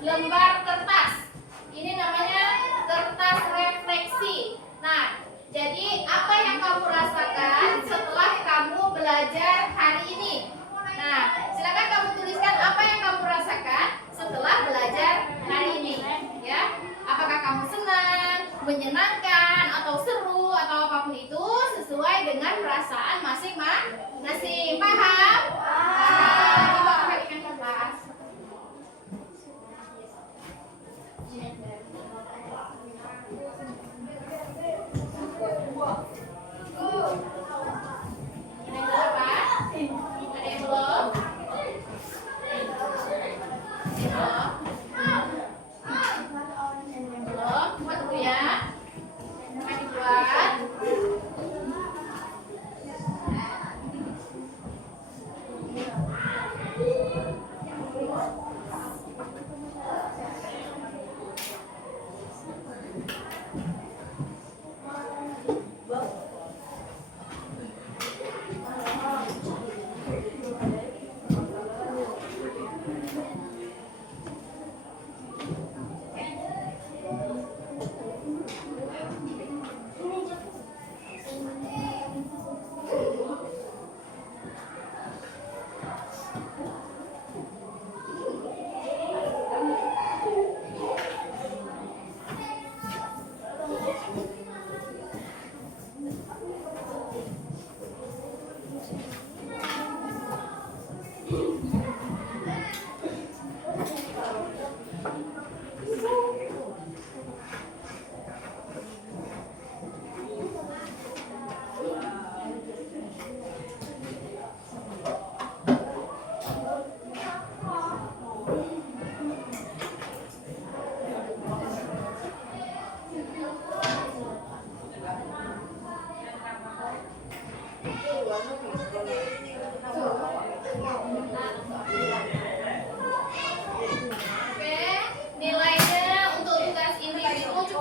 lembar kertas. Ini namanya kertas refleksi. Nah, jadi apa yang kamu rasakan setelah kamu belajar hari ini? Nah, silakan kamu tuliskan apa yang kamu rasakan setelah belajar hari ini, ya. Apakah kamu senang, menyenangkan, atau seru, atau apapun itu sesuai dengan perasaan masing-masing. Paham? Paham. Ibu akan bagikan kertas.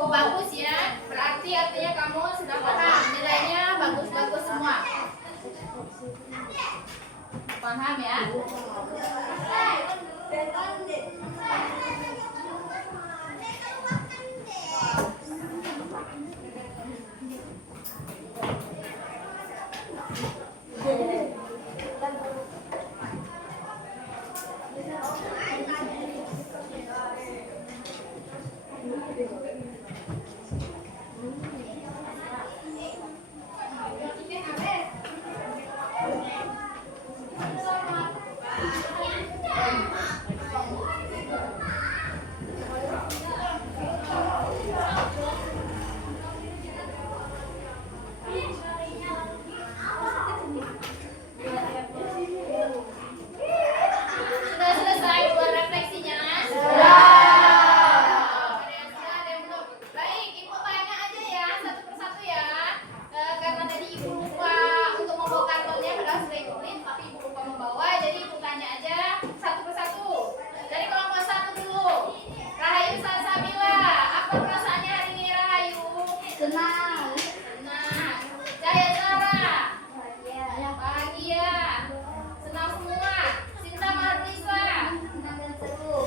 Bagus ya, berarti artinya kamu sudah paham, nilainya bagus-bagus semua. Paham ya? Sudah selesai buat refleksinya? Sudah. Ada yang sudah, ada yang belum. Baik, Ibu tanya aja ya satu persatu ya. Karena tadi Ibu lupa untuk membawa kartonnya, padahal sudah Ibu print, tapi Ibu lupa membawa, jadi Ibu tanya aja satu persatu. Dari kelompok 1 dulu. Rahayu Salsabila, apa perasaannya hari ini Rahayu? Senang. Senang. Jaya Zara, bahagia. Senang semua. Sinta Marlisa, Senang dan seru.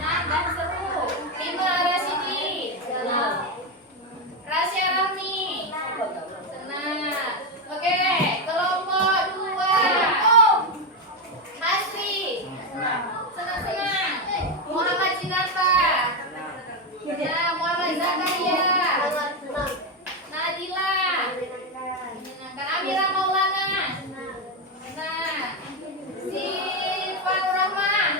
senang dan seru. Rima Rasidi, senang. Rasya Rahmi, senang. Oke, kelompok 2. Hasri, senang-senang. Muhammad Jinata, ya, Muhammad Zakaria, Nadila, menyenangkan. Amira Maulana, senang. Sifat Rahman,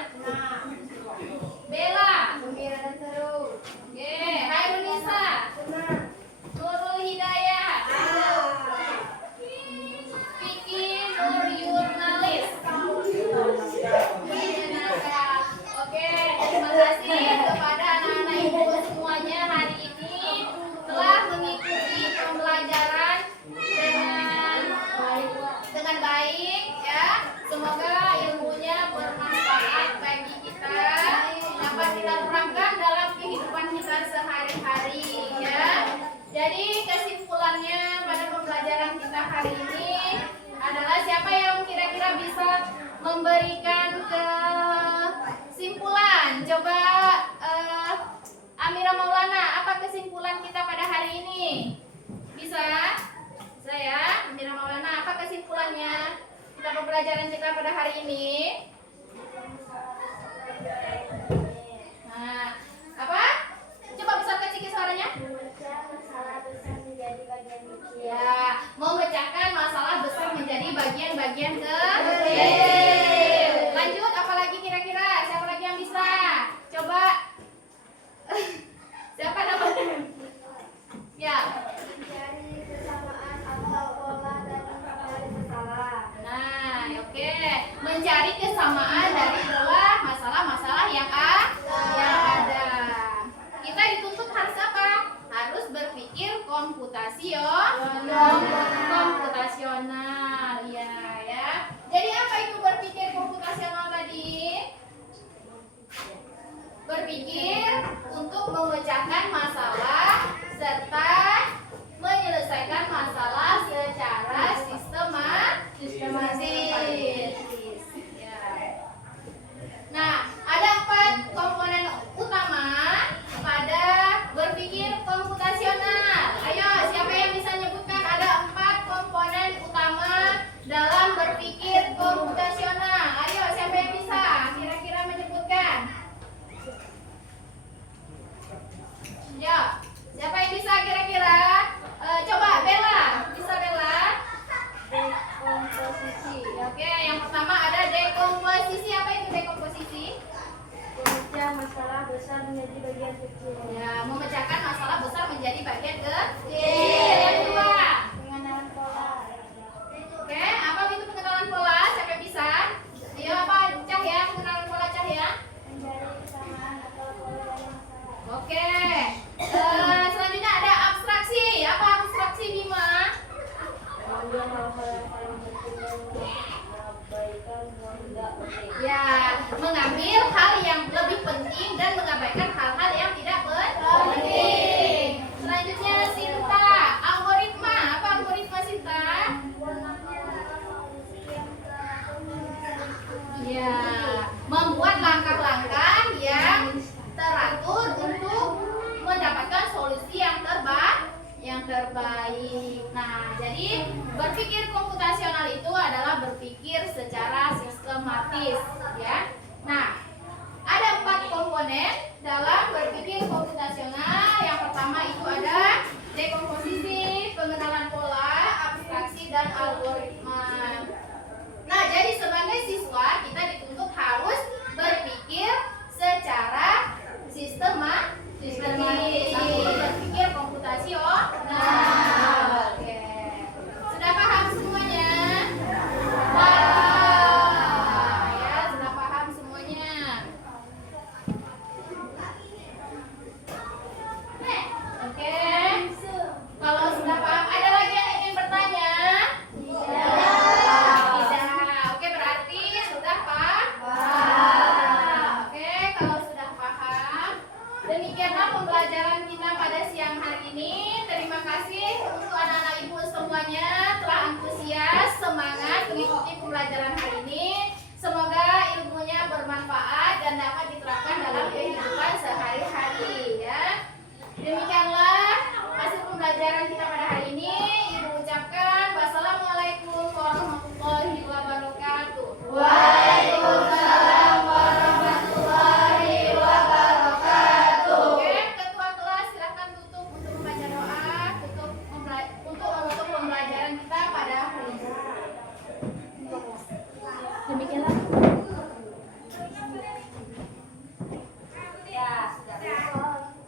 Bella, Gembira dan seru. oke. Hairunisa, Nurul Hidayah, Vicky Nur Yurnalis, menyenangkan. Oke, terima kasih kepada anak-anak ibu semuanya hari ini telah mengikuti pembelajaran dengan baik ya. Semoga ilmunya bermanfaat bagi kita, dapat kita terapkan dalam kehidupan kita sehari-hari ya. Jadi kesimpulannya pada pembelajaran kita hari ini adalah siapa yang kira-kira bisa memberikan ke kita pembelajaran kita pada hari ini? Nah, apa? Coba besar kecil suaranya. Memecah masalah besar menjadi bagian kecil. Ya, memecahkan masalah besar menjadi bagian-bagian kecil. Lanjut, apa lagi kira-kira? Siapa lagi yang bisa? Coba. Siapa namanya? Ya. Mencari kesamaan atau pola dan mencari masalah. Nah, oke. Mencari kesamaan dari pola masalah-masalah yang ada. Kita dituntut harus apa? Harus berpikir komputasional. Ya. Jadi apa itu berpikir komputasional tadi? Berpikir untuk memecahkan masalah serta menyelesaikan masalah secara sistematis. Ya. Nah, ada 4 komponen utama pada berpikir komputasional. Ayo, siapa yang bisa nyebutkan ada 4 komponen utama dalam berpikir komputasional? Ayo, siapa yang bisa kira-kira menyebutkan? Ya, siapa yang bisa kira-kira? Coba Bella, bisa Bella? Dekomposisi. Oke, yang pertama ada dekomposisi. Apa itu dekomposisi? Memecah masalah besar menjadi bagian kecil. Ya, memecahkan masalah besar menjadi bagian kecil. Yang kedua, Pengenalan pola. oke, apa itu pengenalan pola? Siapa yang bisa? Ayo, apa? Cahya, pengenalan pola Cahya. Mencari kesamaan atau pola dari masalah. Oke. Selanjutnya ada abstraksi. Apa abstraksi, Bima? Mengambil hal-hal yang paling penting dan mengabaikan yang tidak penting. Ya, mengambil hal yang lebih penting dan mengabaikan hal-hal yang tidak penting. Selanjutnya Sinta, algoritma. Apa algoritma Sinta? Ya, membuat langkah-langkah yang teratur untuk mendapatkan solusi yang terbaik. Nah, jadi berpikir komputasional itu adalah berpikir